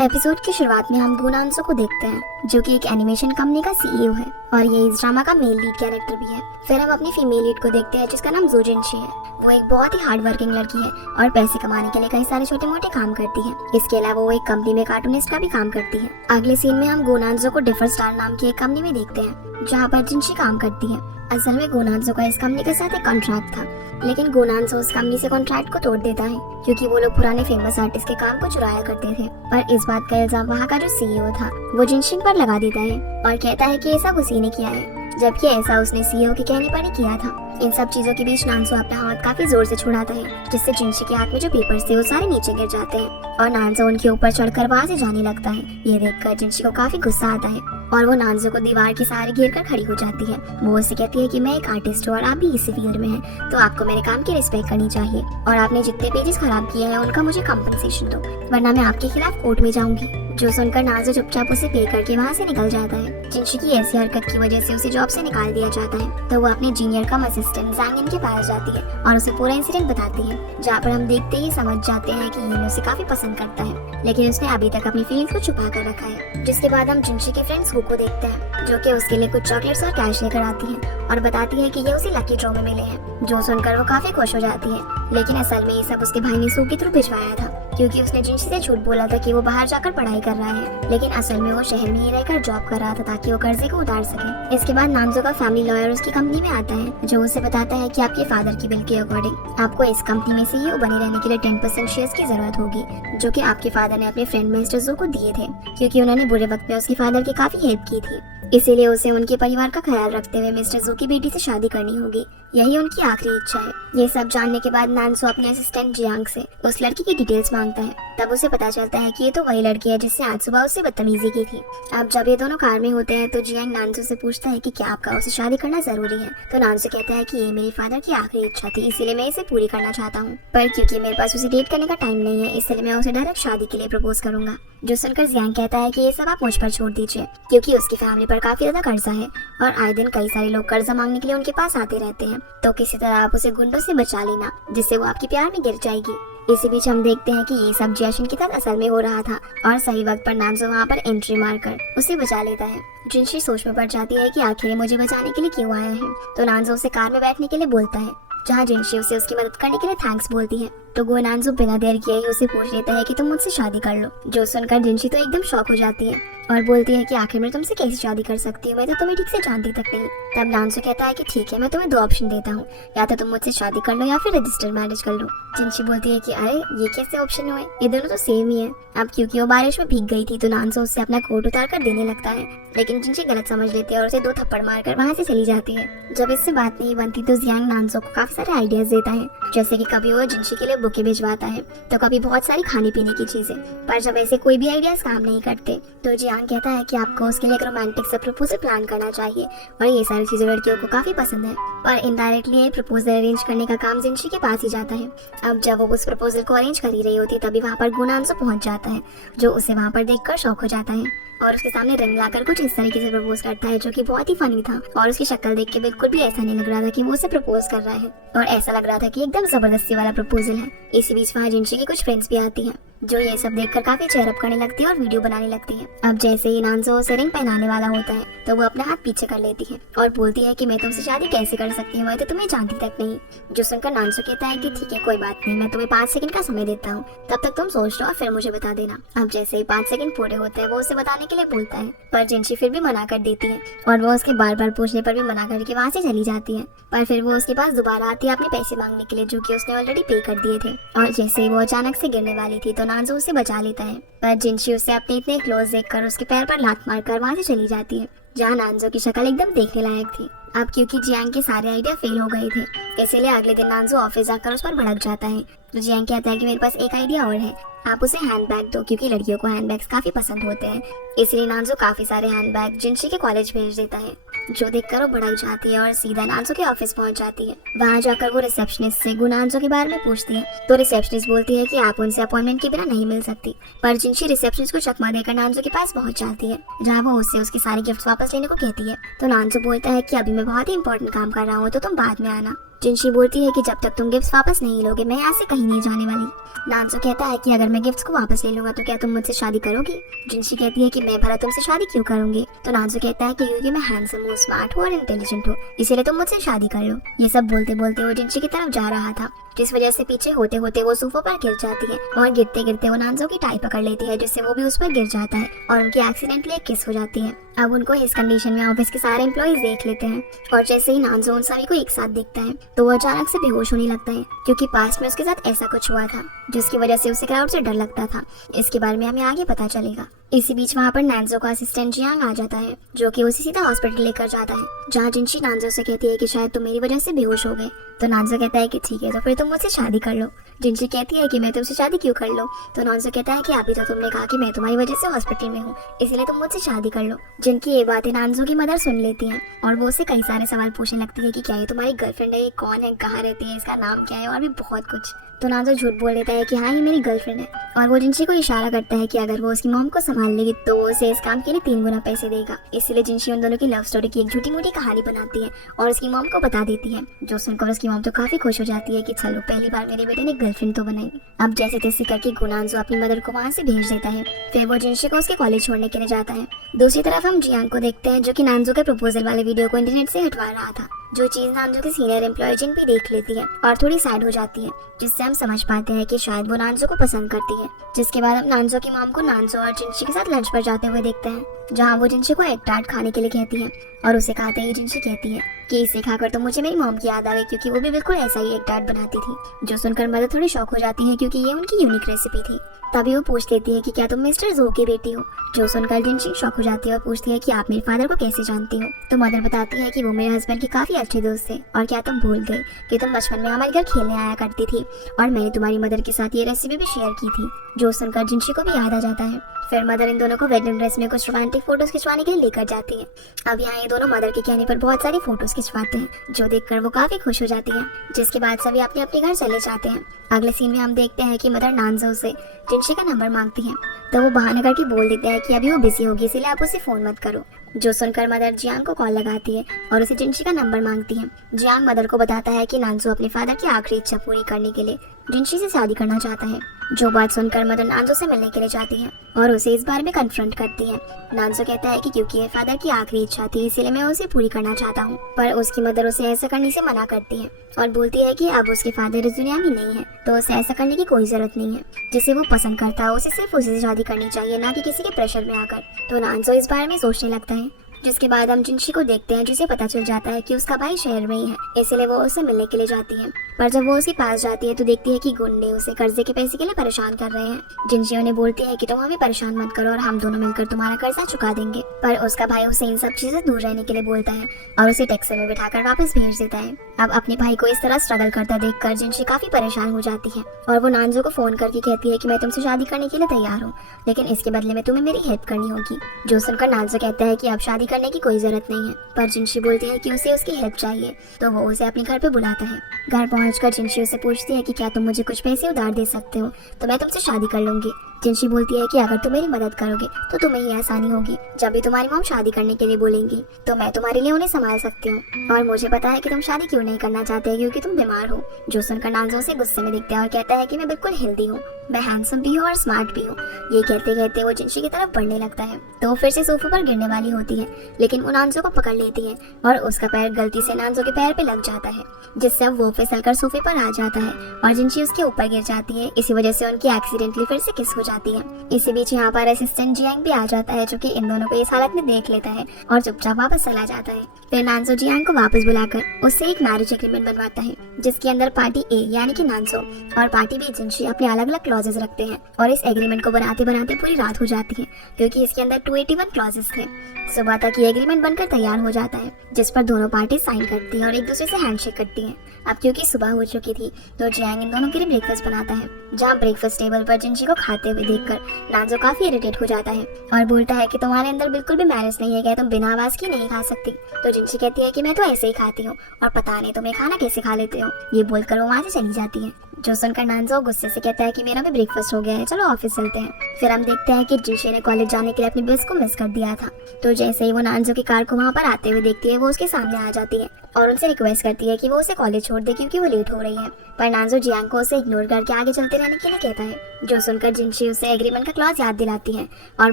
Episode की शुरुआत में हम गुनांसो को देखते हैं जो कि एक एनिमेशन कंपनी का सीईओ है और ये इस ड्रामा का मेल लीड कैरेक्टर भी है। फिर हम अपनी फीमेल लीड को देखते हैं जिसका नाम जो जिनशी है। वो एक बहुत ही हार्ड वर्किंग लड़की है और पैसे कमाने के लिए कई सारे छोटे मोटे काम करती है। इसके अलावा वो एक कंपनी में कार्टूनिस्ट का भी काम करती है। अगले सीन में हम गुनांसो को डिफर स्टार नाम की एक कंपनी में देखते हैं जहाँ पर जिनशी काम करती है। असल में गुनांसो का इस कंपनी के साथ एक कॉन्ट्रैक्ट था, लेकिन गुनांसो उस कंपनी से कॉन्ट्रैक्ट को तोड़ देता है क्योंकि वो लोग पुराने फेमस आर्टिस्ट के काम को चुराया करते थे। पर इस बात का इल्जाम वहाँ का जो सीईओ था वो जिनशी पर लगा देता है और कहता है कि ऐसा उसी ने किया है, जबकि ऐसा उसने सीईओ के कहने पर ही किया था। इन सब चीजों के बीच नानसो अपना हाथ काफी जोर से छुड़ाता है जिससे जिनशी के हाथ में जो पेपर्स थे वो सारे नीचे गिर जाते हैं और नानसो उनके ऊपर चढ़कर वहाँ से जाने लगता है। ये देखकर जिनशी को काफी गुस्सा आता है और वो नानसो को दीवार के सहारे घेर कर खड़ी हो जाती है। वो उससे कहती है कि मैं एक आर्टिस्ट हूँ और आप भी इसी फील्ड में हैं, तो आपको मेरे काम की रिस्पेक्ट करनी चाहिए और आपने जितने पेजेस खराब किए हैं उनका मुझे कंपनसेशन दो, वरना मैं आपके खिलाफ कोर्ट में जाऊंगी। जो सुनकर नानसो चुपचाप उसे पे करके वहाँ से निकल जाता है। जिनशी की ऐसी हरकत की वजह से उसे जॉब से निकाल दिया जाता है, तो वो अपने जूनियर कम असिस्टेंट जैंगिन के पास जाती है और उसे पूरा इंसिडेंट बताती है, जहाँ पर हम देखते ही समझ जाते हैं कि ये उसे काफी पसंद करता है, लेकिन उसने अभी तक अपनी फीलिंग्स को छुपा कर रखा है। जिसके बाद हम जिनशी की फ्रेंड को देखते हैं जो कि उसके लिए कुछ चॉकलेट्स और कैश लेकर आती है और बताती है कि ये उसे लकी ड्रॉ में मिले हैं। जो सुनकर वो काफी खुश हो जाती है, लेकिन असल में ये सब उसके भाई ने सू के थ्रू भिजवाया था क्योंकि उसने जिनशी से झूठ बोला था कि वो बाहर जाकर पढ़ाई कर रहा है, लेकिन असल में वो शहर में ही रहकर जॉब कर रहा था ताकि वो कर्जे को उतार सके। इसके बाद नानसो का फैमिली लॉयर उसकी कंपनी में आता है जो उसे बताता है कि आपके फादर की बिल के अकॉर्डिंग आपको इस कंपनी में सीईओ बने रहने के लिए 10% शेयर्स की जरूरत होगी, जो कि आपके फादर ने अपने फ्रेंड मिस्टर जो को दिए थे क्योंकि उन्होंने बुरे वक्त में उसके फादर की काफी हेल्प की थी। इसीलिए उसे उनके परिवार का ख्याल रखते हुए मिस्टर जो की बेटी से शादी करनी होगी, यही उनकी आखिरी इच्छा है। ये सब जानने के बाद नानसो अपने असिस्टेंट जियांग से उस लड़की की डिटेल्स मांगता है। तब उसे पता चलता है कि ये तो वही लड़की है जिससे आज सुबह उससे बदतमीजी की थी। अब जब ये दोनों कार में होते हैं तो जियांग नानसो से पूछता है कि क्या आपका उसे शादी करना जरूरी है, तो नानसो कहता है कि ये मेरे फादर की आखिरी इच्छा थी, इसीलिए मैं इसे पूरी करना चाहता हूँ, पर क्योंकि मेरे पास उसे डेट करने का टाइम नहीं है इसलिए मैं उसे डायरेक्ट शादी के लिए प्रपोज करूंगा। जो सुनकर जियांग कहता है कि ये सब आप मुझ पर छोड़ दीजिए क्योंकि उसकी फैमिली पर काफी ज्यादा कर्जा है और आए दिन कई सारे लोग कर्जा मांगने के लिए उनके पास आते रहते हैं, तो किसी तरह आप उसे गुंडों से बचा लेना जिससे वो आपके प्यार में गिर जाएगी। इसी बीच हम देखते हैं कि ये सब जैशन के साथ असल में हो रहा था और सही वक्त पर नानसो वहाँ पर एंट्री मारकर उसे बचा लेता है। जिनशी सोच में पड़ जाती है कि आखिर मुझे बचाने के लिए क्यों आया है, तो नानसो उसे कार में बैठने के लिए बोलता है, जहाँ जिनशी उसे उसकी मदद करने के लिए थैंक्स बोलती है। तो गुनांसो बिना देर किए ही उसे पूछ लेता है कि तुम मुझसे शादी कर लो। जो सुनकर जिनशी तो एकदम शॉक हो जाती है और बोलती है कि आखिर मैं तुमसे कैसे शादी कर सकती हूँ, मैं तो तुम्हें ठीक से जानती तक नहीं। तब नानसो कहता है कि ठीक है, मैं तुम्हें 2 ऑप्शन देता हूँ, या तो तुम मुझसे शादी कर लो या फिर रजिस्टर मैरिज कर लो। जिनशी बोलती है कि अरे ये कैसे ऑप्शन हुए, ये दोनों तो सेम ही है। अब क्योंकि वो बारिश में भीग गई थी तो नानसो उससे अपना कोट उतार कर देने लगता है, लेकिन जिनशी गलत समझ लेती है और उसे 2 थप्पड़ मारकर वहाँ से चली जाती है। जब इससे बात नहीं बनती तो जियांग नानसो को काफी सारे आइडियाज देता है, जैसे कि कभी वो जिनशी के लिए बुके भिजवाता है तो कभी बहुत सारी खाने पीने की चीजें। पर जब ऐसे कोई भी आइडियाज काम नहीं करते तो जियांग कहता है कि आपको उसके लिए एक रोमांटिक सा प्रपोजल प्लान करना चाहिए और ये सारी चीजें लड़कियों को काफी पसंद है। पर इनडायरेक्टली ये प्रपोजल अरेंज करने का काम जिनशी के पास ही जाता है। अब जब वो उस प्रपोजल को अरेंज कर ही रही होती तभी वहाँ पर गुनांसो पहुंच जाता है, जो उसे वहाँ पर देखकर शॉक हो जाता है और उसके सामने रंग लाकर कुछ इस तरीके से प्रपोज करता है, जो कि बहुत ही फनी था और उसकी शक्ल देख के बिल्कुल भी ऐसा नहीं लग रहा था कि वो उसे प्रपोज कर रहा है और ऐसा लग रहा था कि एकदम जबरदस्ती वाला प्रपोजल है। इसी बीच वहाँ जिनशी की कुछ फ्रेंड्स भी आती हैं जो ये सब देखकर काफी चेयर अप करने लगती है और वीडियो बनाने लगती है। अब जैसे ही नानसो उसे रिंग पहनाने वाला होता है तो वो अपना हाथ पीछे कर लेती है और बोलती है कि मैं तुमसे शादी कैसे कर सकती हूँ, मैं तो तुम्हें जानती तक नहीं। जो सुनकर नानसो कहता है कि ठीक है कोई बात नहीं, मैं तुम्हें 5 सेकंड का समय देता हूँ, तब तक तुम सोच लो और फिर मुझे बता देना। अब जैसे ही 5 सेकंड पूरे होते हैं वो उसे बताने के लिए बोलता है, पर जिनशी फिर भी मना कर देती है और वो उसके बार बार पूछने पर भी मना करके वहाँ से चली जाती है। पर फिर वो उसके पास दोबारा आती है अपने पैसे मांगने के लिए, जो कि उसने ऑलरेडी पे कर दिए थे, और जैसे ही वो अचानक से गिरने वाली थी तो नानसो उसे बचा लेता है। पर जिनशी उसे अपने इतने क्लोज देखकर उसके पैर पर लात मारकर वहाँ से चली जाती है, जहाँ नानसो की शक्ल एकदम देखने लायक थी। अब क्योंकि जियांग के सारे आइडिया फेल हो गए थे इसीलिए अगले दिन नानसो ऑफिस जाकर उस पर भड़क जाता है। तो जियांग कहता है कि मेरे पास एक आइडिया और है, आप उसे हैंडबैग दो क्योंकि लड़कियों को हैंडबैग्स काफी पसंद होते हैं। इसलिए नानसो काफी सारे हैंडबैग जिनशी के कॉलेज भेज देता है, जो देखकर वो भड़क जाती है और सीधा नानसो के ऑफिस पहुंच जाती है। वहां जाकर वो रिसेप्शनिस्ट से गुनांसो के बारे में पूछती है तो रिसेप्शनिस्ट बोलती है कि आप उनसे अपॉइंटमेंट के बिना नहीं मिल सकती। पर जिनशी रिसेप्शनिस्ट को चकमा देकर नानसो के पास पहुंच जाती है, जहाँ वो उससे उसके सारे गिफ्ट वापस लेने को कहती है। तो नानसो बोलता है कि अभी मैं बहुत ही इंपॉर्टेंट काम कर रहा हूँ तो तुम बाद में आना। जिनशी बोलती है कि जब तक तुम गिफ्ट्स वापस नहीं लोगे मैं यहाँ से कहीं नहीं जाने वाली। नानसो कहता है कि अगर मैं गिफ्ट्स को वापस ले लूंगा तो क्या तुम मुझसे शादी करोगी। जिनशी कहती है कि मैं भला तुमसे शादी क्यों करूंगी। तो नानसो कहता है कि क्योंकि मैं हैंडसम हूँ, स्मार्ट हूँ और इंटेलिजेंट हूँ, इसीलिए तुम मुझसे शादी कर लो। ये सब बोलते बोलते वो जिनशी की तरफ जा रहा था, जिस वजह से पीछे होते होते वो सोफे पर गिर जाती है और गिरते गिरते वो नानसो की टाई पकड़ लेती है, जिससे वो भी उस पर गिर जाता है और उनकी एक्सीडेंटली एक किस हो जाती है। अब उनको इस कंडीशन में ऑफिस के सारे एम्प्लॉइज देख लेते हैं और जैसे ही नानसो उन सभी को एक साथ देखता है तो वो अचानक से बेहोश होने लगता है, क्योंकि पास्ट में उसके साथ ऐसा कुछ हुआ था जिसकी वजह से उसे क्राउड से डर लगता था। इसके बारे में हमें आगे पता चलेगा। इसी बीच वहाँ पर नानसो का असिस्टेंट जियांग आ जाता है, जो कि उसे सीधा हॉस्पिटल लेकर जाता है, जहाँ जिनशी नानसो से कहती है कि शायद तुम मेरी वजह से बेहोश हो गए। तो नानसो कहता है कि ठीक है, तो फिर तुम मुझसे शादी कर लो। जिनशी कहती है कि मैं तुमसे शादी क्यों कर लो। तो नानसो कहता है कि अभी तो तुमने कहा कि मैं तुम्हारी वजह से हॉस्पिटल में हूँ, इसलिए तुम मुझसे शादी कर लो। जिनकी ये बातें नानसो की मदर सुन लेती है और वो उसे कई सारे सवाल पूछने लगती है कि क्या ये तुम्हारी गर्लफ्रेंड है, ये कौन है, कहाँ रहती है, इसका नाम क्या है और भी बहुत कुछ। तो नानसो झूठ बोल देता है कि हाँ ये मेरी गर्लफ्रेंड है और वो जिनशी को इशारा करता है कि अगर वो उसकी मॉम को संभाल लेगी तो वो उसे इस काम के लिए 3 गुना पैसे देगा। इसलिए जिनशी उन दोनों की लव स्टोरी की एक झूठी मूठी कहानी बनाती है और उसकी मॉम को बता देती है, जो सुनकर उसकी मॉम तो काफी खुश हो जाती है कि चलो पहली बार मेरे बेटे ने गर्लफ्रेंड तो बनाई। अब जैसे तैसे करके गुनानजो अपनी मदर को वहाँ से भेज देता है, फिर वो जिनशी को उसके कॉलेज छोड़ने के लिए जाता है। दूसरी तरफ हम जियांग को देखते हैं, जो कि नानसो के प्रपोजल वाले वीडियो को इंटरनेट से हटवा रहा था, जो चीज नानसो की सीनियर एम्प्लॉय जिन भी देख लेती है और थोड़ी सैड हो जाती है, जिससे हम समझ पाते हैं कि शायद वो नानसो को पसंद करती है। जिसके बाद हम नानसो की मॉम को नानसो और जिनशी के साथ लंच पर जाते हुए देखते हैं, जहाँ वो जिनशी को एग टार्ट खाने के लिए कहती है और उसे खाते ही जिनशी कहती है कि इसे खाकर तो मुझे मेरी मॉम की याद आ गई, क्योंकि वो भी बिल्कुल ऐसा ही एग टार्ट बनाती थी। जो सुनकर मदर थोड़ी शॉक हो जाती है, क्योंकि ये उनकी यूनिक रेसिपी थी। तभी वो पूछ लेती है कि क्या तुम मिस्टर जो की बेटी हो। जो सुनकर जिनशी शॉक हो जाती है और पूछती है कि आप मेरे फादर को कैसे जानती हो। तो मदर बताती है कि वो मेरे हस्बैंड के काफी अच्छे दोस्त थे और क्या तुम भूल गए कि तुम बचपन में हमारे घर खेलने आया करती थी और मैंने तुम्हारी मदर के साथ ये रेसिपी भी शेयर की थी। जो सुनकर जिनशी को भी याद आ जाता है। फिर मदर इन दोनों को वेडिंग ड्रेस में कुछ रोमांटिक फोटोज खिंचवाने के लिए लेकर जाती है। अब यहाँ ये दोनों मदर के कहने पर बहुत सारी फोटोज खिंचवाते हैं, जो देखकर वो काफी खुश हो जाती है। जिसके बाद सभी अपने अपने घर चले जाते हैं। अगले सीन में हम देखते हैं कि मदर नानसो से जिनशी का नंबर मांगती है, तो वो बहाना करके बोल देते हैं कि अभी वो बिजी होगी, इसलिए आप उसे फोन मत करो। जो सुनकर मदर जियांग को कॉल लगाती है और उसे जिनशी का नंबर मांगती है। जियांग मदर को बताता है कि नानसो अपने फादर की आखिरी इच्छा पूरी करने के लिए जिनशी से शादी करना चाहता है। जो बात सुनकर मदर नानसो से मिलने के लिए जाती है और उसे इस बारे में कन्फ्रंट करती है। नानसो कहता है कि क्योंकि ये फादर की आखिरी इच्छा थी, इसीलिए मैं उसे पूरी करना चाहता हूँ। पर उसकी मदर उसे ऐसा करने से मना करती है और बोलती है कि अब उसके फादर इस दुनिया में नहीं है, तो उसे ऐसा करने की कोई जरूरत नहीं है। जिसे वो पसंद करता है उसे सिर्फ उसी से शादी करनी चाहिए, ना कि किसी के प्रेशर में आकर। तो नानसो इस बारे में सोचने लगता है। जिसके बाद हम जिनशी को देखते हैं, जिसे पता चल जाता है कि उसका भाई शहर में ही है, इसलिए वो उसे मिलने के लिए जाती है। पर जब वो उसके पास जाती है तो देखती है कि गुंडे उसे कर्जे के पैसे के लिए परेशान कर रहे हैं। जिनशी उन्हें बोलती है कि तुम हमें परेशान मत करो और हम दोनों मिलकर तुम्हारा कर्जा चुका देंगे। पर उसका भाई उसे इन सब चीजों से दूर रहने के लिए बोलता है और उसे टैक्सी में बिठाकर वापस भेज देता है। अब अपने भाई को इस तरह स्ट्रगल करता देखकर जिनशी काफी परेशान हो जाती है और वो नानसो को फोन करके कहती है कि मैं तुमसे शादी करने के लिए तैयार हूँ, लेकिन इसके बदले में तुम्हें मेरी हेल्प करनी होगी। जो सुनकर नानसो कहता है कि अब शादी करने की कोई जरूरत नहीं है, पर जिनशी बोलती है कि उसे उसकी हेल्प चाहिए, तो वो उसे अपने घर पे बुलाता है। घर पहुंचकर जिनशी उसे पूछती है कि क्या तुम मुझे कुछ पैसे उधार दे सकते हो, तो मैं तुमसे शादी कर लूंगी। जिनशी बोलती है कि अगर तुम मेरी मदद करोगे तो तुम्हें ही आसानी होगी। जब भी तुम्हारी मॉम शादी करने के लिए बोलेंगी तो मैं तुम्हारे लिए उन्हें संभाल सकती हूँ, और मुझे पता है कि तुम शादी क्यों नहीं करना चाहते, क्योंकि तुम बीमार हो। जो सुनकर नानसो से गुस्से में दिखता है और कहता है कि मैं बिल्कुल हेल्दी हूँ, मैं हैंडसम भी हूँ और स्मार्ट भी हूँ। ये कहते कहते वो जिनशी की तरफ बढ़ने लगता है, तो वो फिर से सोफे पर गिरने वाली होती है, लेकिन वो नानसो को पकड़ लेती है और उसका पैर गलती से नानसो के पैर पे लग जाता है, जिससे अब वो फिसलकर सोफे पर आ जाता है और जिनशी उसके ऊपर गिर जाती है। इसी वजह से उनकी एक्सीडेंटली फिर से किस हो जाती है। इसी बीच यहाँ पर असिस्टेंट जियांग भी आ जाता है, जो कि इन दोनों को इस हालत में देख लेता है और चुपचाप वापस चला जाता है। फिर नानसो जियांग को वापस बुलाकर उससे एक मैरिज एग्रीमेंट बनवाता है, जिसके अंदर पार्टी ए यानी कि नानसो और पार्टी बी जिनशी अपने अलग अलग क्लॉजेस रखते हैं। और इस एग्रीमेंट को बनाते बनाते पूरी रात हो जाती है, क्योंकि इसके अंदर 281 क्लॉजेस थे। सुबह तक ये एग्रीमेंट बनकर तैयार हो जाता है, जिस पर दोनों पार्टी साइन करती हैं और एक दूसरे से हैंडशेक करती हैं। अब क्योंकि सुबह हो चुकी थी तो जियांग इन दोनों के लिए ब्रेकफास्ट बनाता है, जहाँ ब्रेकफास्ट टेबल पर जिनशी को खाते हुए देखकर नानसो काफी इरिटेट हो जाता है और बोलता है कि तुम्हारे अंदर बिल्कुल भी मैनेज नहीं है, क्या तुम बिना आवाज की नहीं खा सकती। तो जिनशी कहती है कि मैं तो ऐसे ही खाती हूँ और पता नहीं तुम ये खाना कैसे खा लेते हो। ये बोलकर वो वहाँ से चली जाती है। जो सुनकर नानजो गुस्से से कहता है कि मेरा भी ब्रेकफास्ट हो गया है, चलो ऑफिस चलते हैं। फिर हम देखते हैं कि जिनशी ने कॉलेज जाने के लिए अपनी बस को मिस कर दिया था। तो जैसे ही वो नानजो की कार को वहाँ पर आते हुए देखती है, वो उसके सामने आ जाती है और उनसे रिक्वेस्ट करती है कि वो उसे कॉलेज छोड़ दे क्योंकि वो लेट हो रही है। पर नानजो जियांग को उसे इग्नोर करके आगे चलते रहने के लिए कहता है। जो सुनकर जिनशी उसे एग्रीमेंट का क्लॉज याद दिलाती है और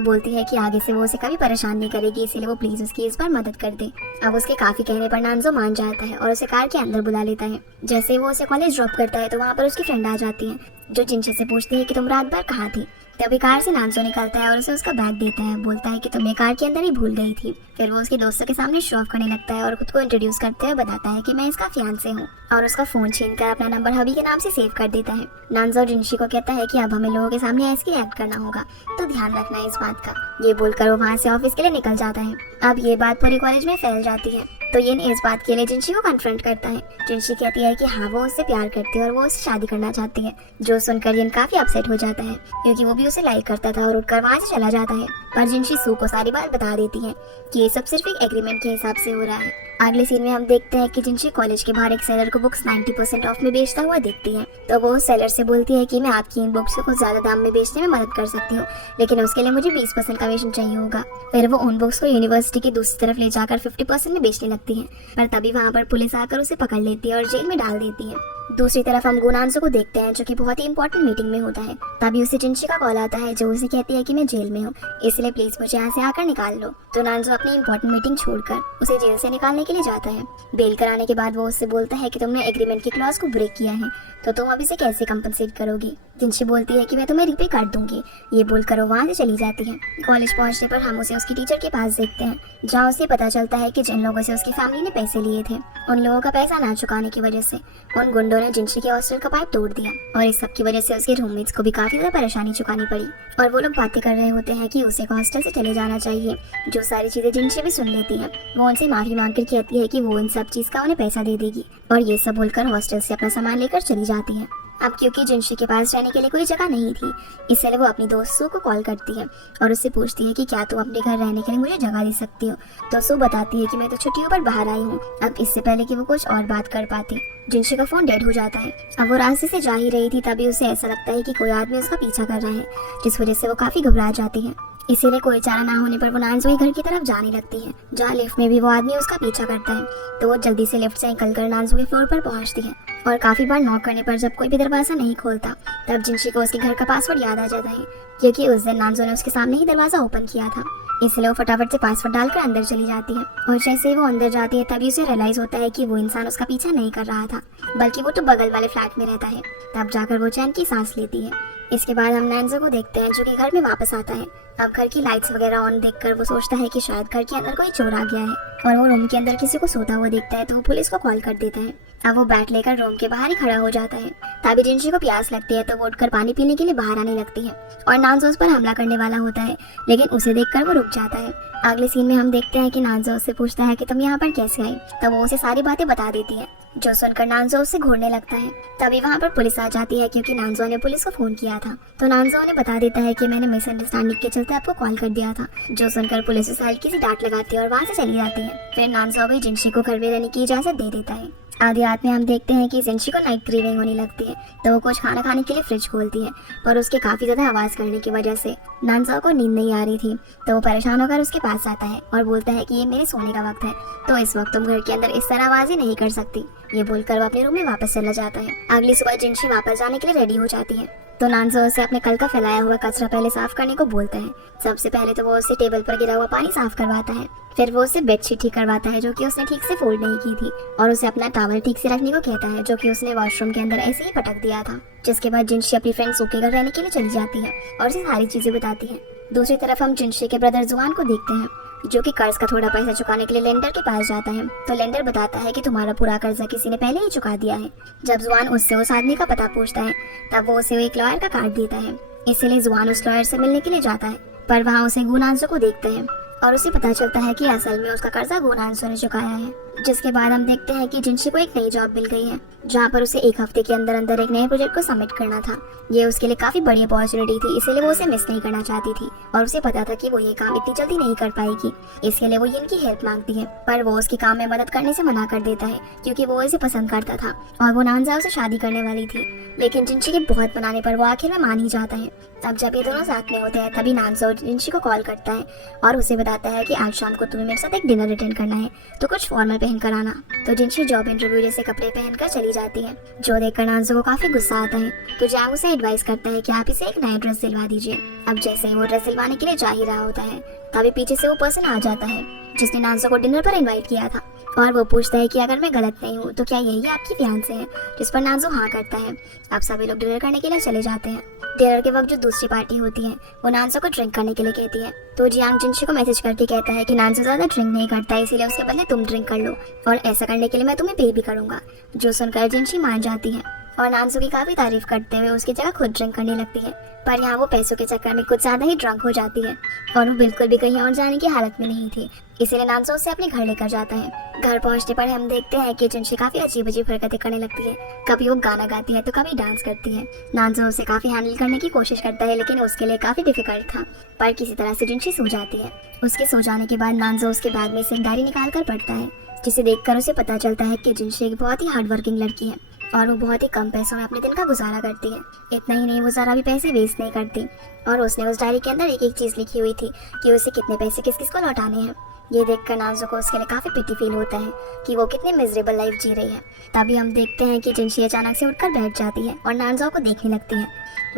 बोलती है कि आगे से वो उसे कभी परेशान नहीं करेगी, इसीलिए वो प्लीज उसकी इस बार मदद कर दे। अब उसके काफी कहने पर नानजो मान जाता है और उसे कार के अंदर बुला लेता है। जैसे ही वो उसे कॉलेज ड्रॉप करता है तो वहाँ पर उसकी फ्रेंड आ जाती है, जो जिनशी से पूछती है कि तुम रात भर कहाँ थी। तभी कार से नानजो निकलता है और उसे उसका बैग देता है, बोलता है कि तुम्हें कार के अंदर ही भूल गई थी। फिर वो उसके दोस्तों के सामने शो ऑफ करने लगता है और खुद को इंट्रोड्यूस करते हुए बताता है कि मैं इसका फियांसे हूँ और उसका फोन छीनकर अपना नंबर हबी के नाम से सेव कर देता है। नानजो जिनशी को कहता है कि अब हमें लोगों के सामने ऐसे एक्ट करना होगा, तो ध्यान रखना है इस बात का। ये बोलकर वो वहाँ से ऑफिस के लिए निकल जाता है। अब ये बात पूरे कॉलेज में फैल जाती है, तो ये इस बात के लिए जिनशी को कन्फ्रंट करता है। जिनशी कहती है कि हाँ वो उससे प्यार करती है और वो उससे शादी करना चाहती है। जो सुनकर येन काफी अपसेट हो जाता है क्योंकि वो भी उसे लाइक करता था और उठकर वहाँ से चला जाता है। पर जिनशी सू को सारी बात बता देती है कि ये सब सिर्फ एक एग्रीमेंट के हिसाब से हो रहा है। अगले सीन में हम देखते हैं कि जिनशी कॉलेज के बाहर एक सेलर को बुक्स 90% ऑफ में बेचता हुआ देखती है। तो वो सेलर से बोलती है कि मैं आपकी इन बुक्स को कुछ ज्यादा दाम में बेचने में मदद कर सकती हूँ, लेकिन उसके लिए मुझे 20% कमीशन चाहिए होगा। फिर वो उन बुक्स को यूनिवर्सिटी की दूसरी तरफ ले जाकर 50% में बेचने लगती है, पर तभी वहाँ पर पुलिस आकर उसे पकड़ लेती है और जेल में डाल देती है। दूसरी तरफ हम गुनानसो को देखते हैं, जो कि बहुत ही इंपॉर्टेंट मीटिंग में होता है। तभी उसे जिनशी का कॉल आता है, जो उसे कहती है कि मैं जेल में हूँ, इसलिए प्लीज मुझे यहाँ से आकर निकाल लो। तो नानजो अपनी इंपॉर्टेंट मीटिंग छोड़कर उसे जेल से निकालने के लिए जाता है। बेल कराने के बाद वो उससे बोलता है कि तुमने एग्रीमेंट के क्लॉज को ब्रेक किया है, तो तुम अब इसे कैसे कंपनसेट करोगी। जिनशी बोलती है कि मैं तुम्हें रिपे कर दूंगी। ये बोलकर वो वहाँ से चली जाती है। कॉलेज पहुँचने पर हम उसे उसकी टीचर के पास देखते हैं, जहाँ उसे पता चलता है कि जिन लोगों से उसकी फैमिली ने पैसे लिए थे, उन लोगों का पैसा ना चुकाने की वजह से उन गुंडों ने जिनशी के हॉस्टल का पाइप तोड़ दिया और इस सब की वजह से उसके रूममेट्स को भी काफी ज्यादा परेशानी चुकानी पड़ी। और वो लोग बातें कर रहे होते हैं कि उसे हॉस्टल से चले जाना चाहिए। जो सारी चीजें जिनशी भी सुन लेती है, वो उनसे माफी मांगकर कहती है कि वो इन सब चीज का उन्हें पैसा दे देगी और ये सब बोलकर हॉस्टल से अपना सामान लेकर चली जाती है। अब क्योंकि जिनशी के पास रहने के लिए कोई जगह नहीं थी, इसलिए वो अपनी दोस्त सू को कॉल करती है और उससे पूछती है कि क्या तुम अपने घर रहने के लिए मुझे जगह दे सकती हो। तो सू बताती है कि मैं तो छुट्टियों पर बाहर आई हूँ। अब इससे पहले कि वो कुछ और बात कर पाती, जिनशी का फोन डेड हो जाता है। अब वो रास्ते से जा ही रही थी, तभी उसे ऐसा लगता है कि कोई आदमी उसका पीछा कर रहा है, जिस वजह से वो काफी घबरा जाती है। इसीलिए कोई चारा ना होने पर वो नानजो के घर की तरफ जाने लगती है, जहाँ लिफ्ट में भी वो आदमी उसका पीछा करता है। तो वो जल्दी से लिफ्ट से निकलकर नानजो के फ्लोर पर पहुंचती है और काफी बार नॉक करने पर जब कोई भी दरवाजा नहीं खोलता, तब जिनशी को उसके घर का पासवर्ड याद आ जाता है, क्योंकि उस दिन नानजो ने उसके सामने ही दरवाजा ओपन किया था। इसलिए वो फटाफट से पासवर्ड डालकर अंदर चली जाती है और जैसे ही वो अंदर जाती है तभी उसे रियलाइज होता है कि वो इंसान उसका पीछा नहीं कर रहा था, बल्कि वो तो बगल वाले फ्लैट में रहता है। तब जाकर वो चैन की सांस लेती है। इसके बाद हम नानजो को देखते हैं, जो कि घर में वापस आता है। अब घर की लाइट्स वगैरह ऑन देखकर वो सोचता है कि शायद घर के अंदर कोई चोर आ गया है और वो रूम के अंदर किसी को सोता हुआ देखता है, तो वो पुलिस को कॉल कर देता है। अब वो बैट लेकर रूम के बाहर ही खड़ा हो जाता है। तभी जिनशी को प्यास लगती है, तो वो उठकर पानी पीने के लिए बाहर आने लगती है और नानजो उस पर हमला करने वाला होता है, लेकिन उसे देखकर वो रुक जाता है। अगले सीन में हम देखते हैं कि नानजो उससे पूछता है कि तुम यहाँ पर कैसे आई, तब वो उसे सारी बातें बता देती है, जो सुनकर नानजो उससे घूरने लगता है। तभी वहाँ पर पुलिस आ जाती है, क्योंकि नानजो ने पुलिस को फोन किया था। तो नानजो ने बता देता है कि मैंने मिसअंडरस्टैंडिंग के चलते आपको कॉल कर दिया था। जो सुनकर पुलिस उसे हल्की सी डांट लगाती है और वहाँ से चली जाती है। फिर नानजो भी जिनशी को घर में रहने की इजाजत दे देता है। आधी रात में हम देखते हैं कि जिनशी को नाइट क्रेविंग होने लगती है, तो वो कुछ खाना खाने के लिए फ्रिज खोलती है, पर उसके काफी ज्यादा आवाज करने की वजह से नानजो को नींद नहीं आ रही थी। तो वो परेशान होकर उसके पास जाता है और बोलता है कि ये मेरे सोने का वक्त है, तो इस वक्त तुम घर के अंदर इस तरह आवाजें नहीं कर सकती। ये बोलकर वो अपने रूम में वापस चला जाता है। अगली सुबह जिनशी वापस जाने के लिए रेडी हो जाती है, तो नानजो उसे अपने कल का फैलाया हुआ कचरा पहले साफ करने को बोलता है। सबसे पहले तो वो उसे टेबल पर गिरा हुआ पानी साफ करवाता है, फिर वो उसे बेडशीट ठीक करवाता है, जो कि उसने ठीक से फोल्ड नहीं की थी, और उसे अपना टॉवल ठीक से रखने को कहता है, जो कि उसने वॉशरूम के अंदर ऐसे ही पटक दिया था। जिसके बाद जिनशी अपनी फ्रेंड सू के घर रहने के लिए चली जाती है और उसे सारी चीजें बताती है। दूसरी तरफ हम जिनशी के ब्रदर जुआन को देखते हैं, जो कि कर्ज का थोड़ा पैसा चुकाने के लिए लेंडर के पास जाता है। तो लेंडर बताता है कि तुम्हारा पूरा कर्जा किसी ने पहले ही चुका दिया है। जब जुआन उससे उस आदमी का पता पूछता है, तब वो उसे एक लॉयर का कार्ड देता है। इसीलिए जुआन उस लॉयर से मिलने के लिए जाता है, पर वहाँ उसे गुनानसो को देखते हैं और उसे पता चलता है कि असल में उसका कर्जा गुनानसो ने चुकाया है। जिसके बाद हम देखते हैं कि जिनशी को एक नई जॉब मिल गई है जहाँ पर उसे एक हफ्ते के अंदर अंदर एक नए प्रोजेक्ट को सबमिट करना था। ये उसके लिए काफी बड़ी अपॉर्चुनिटी थी, इसीलिए वो उसे मिस नहीं करना चाहती थी और उसे पता था कि वो ये काम इतनी जल्दी नहीं कर पाएगी। इसके लिए वो इनकी हेल्प मांगती है, पर वो उसके काम में मदद करने से मना कर देता है क्योंकि वो इसे पसंद करता था और वो नानजाओ से शादी करने वाली थी। लेकिन जिनशी के बहुत मनाने पर वो आखिर में मान ही जाता है। अब जब ये दोनों साथ में होते हैं तभी नानजाओ जिनशी को कॉल करता है और उसे बताता है कि आज शाम को तुम्हें मेरे साथ एक डिनर अटेंड करना है, तो कुछ फॉर्मल पहन कर आना। तो जिनशी जॉब इंटरव्यू जैसे कपड़े पहनकर चली जाती है, जो देखकर नानजाओ को काफी गुस्सा आता है। तो जैंग उसे एडवाइस करता है कि आप इसे एक नया ड्रेस दिलवा दीजिए। अब जैसे ही वो ड्रेस दिलवाने के लिए जा ही रहा होता है तभी पीछे से वो पर्सन आ जाता है जिसने नानजाओ को डिनर पर इनवाइट किया था और वो पूछता है कि अगर मैं गलत नहीं हूँ तो क्या यही आपकी फियांसे है, जिस पर नानजाओ हाँ करता है। अब सभी लोग डिनर करने के लिए चले जाते हैं। डिनर के वक्त जो दूसरी पार्टी होती है वो नानजाओ को ड्रिंक करने के लिए कहती है। तो जियांग जिनशी को मैसेज करके कहता है कि नानजाओ ज्यादा ड्रिंक नहीं करता, इसीलिए उसके बदले तुम ड्रिंक कर लो और ऐसा करने के लिए मैं तुम्हें पे भी करूंगा। जो सुनकर जिनशी मान जाती है और नानजाओ की काफी तारीफ करते हुए उसकी जगह खुद ड्रिंक करने लगती है। पर यहाँ वो पैसों के चक्कर में कुछ ज्यादा ही ड्रंक हो जाती है और वो बिल्कुल भी कहीं और जाने की हालत में नहीं थी, इसीलिए नानजाओ उसे अपने घर लेकर जाता है। घर पहुंचने पर हम देखते हैं कि जिनशी काफी अजीब अजीब हरकतें करने लगती है। कभी वो गाना गाती है तो कभी डांस करती है। नानजाओ उसे काफी हैंडल करने की कोशिश करता है लेकिन उसके लिए काफी डिफिकल्ट था, पर किसी तरह से जिनशी सो जाती है। उसके सो जाने के बाद नानजाओ उसके बैग में से एक डायरी निकाल कर पढ़ता है, जिसे देखकर उसे पता चलता है कि जिनशी एक बहुत ही हार्ड वर्किंग लड़की है और वो बहुत ही कम पैसों में अपने दिन का गुजारा करती है। इतना ही नहीं, वो जरा भी पैसे वेस्ट नहीं करती और उसने उस डायरी के अंदर एक एक चीज लिखी हुई थी कि उसे कितने पैसे किस किस को लौटाने हैं। ये देखकर नानजाओ को उसके लिए काफी पिटी फील होता है कि वो कितनी मिजरेबल लाइफ जी रही है। तभी हम देखते हैं कि जिनशी अचानक से उठकर बैठ जाती है और नानजाओ को देखने लगती है।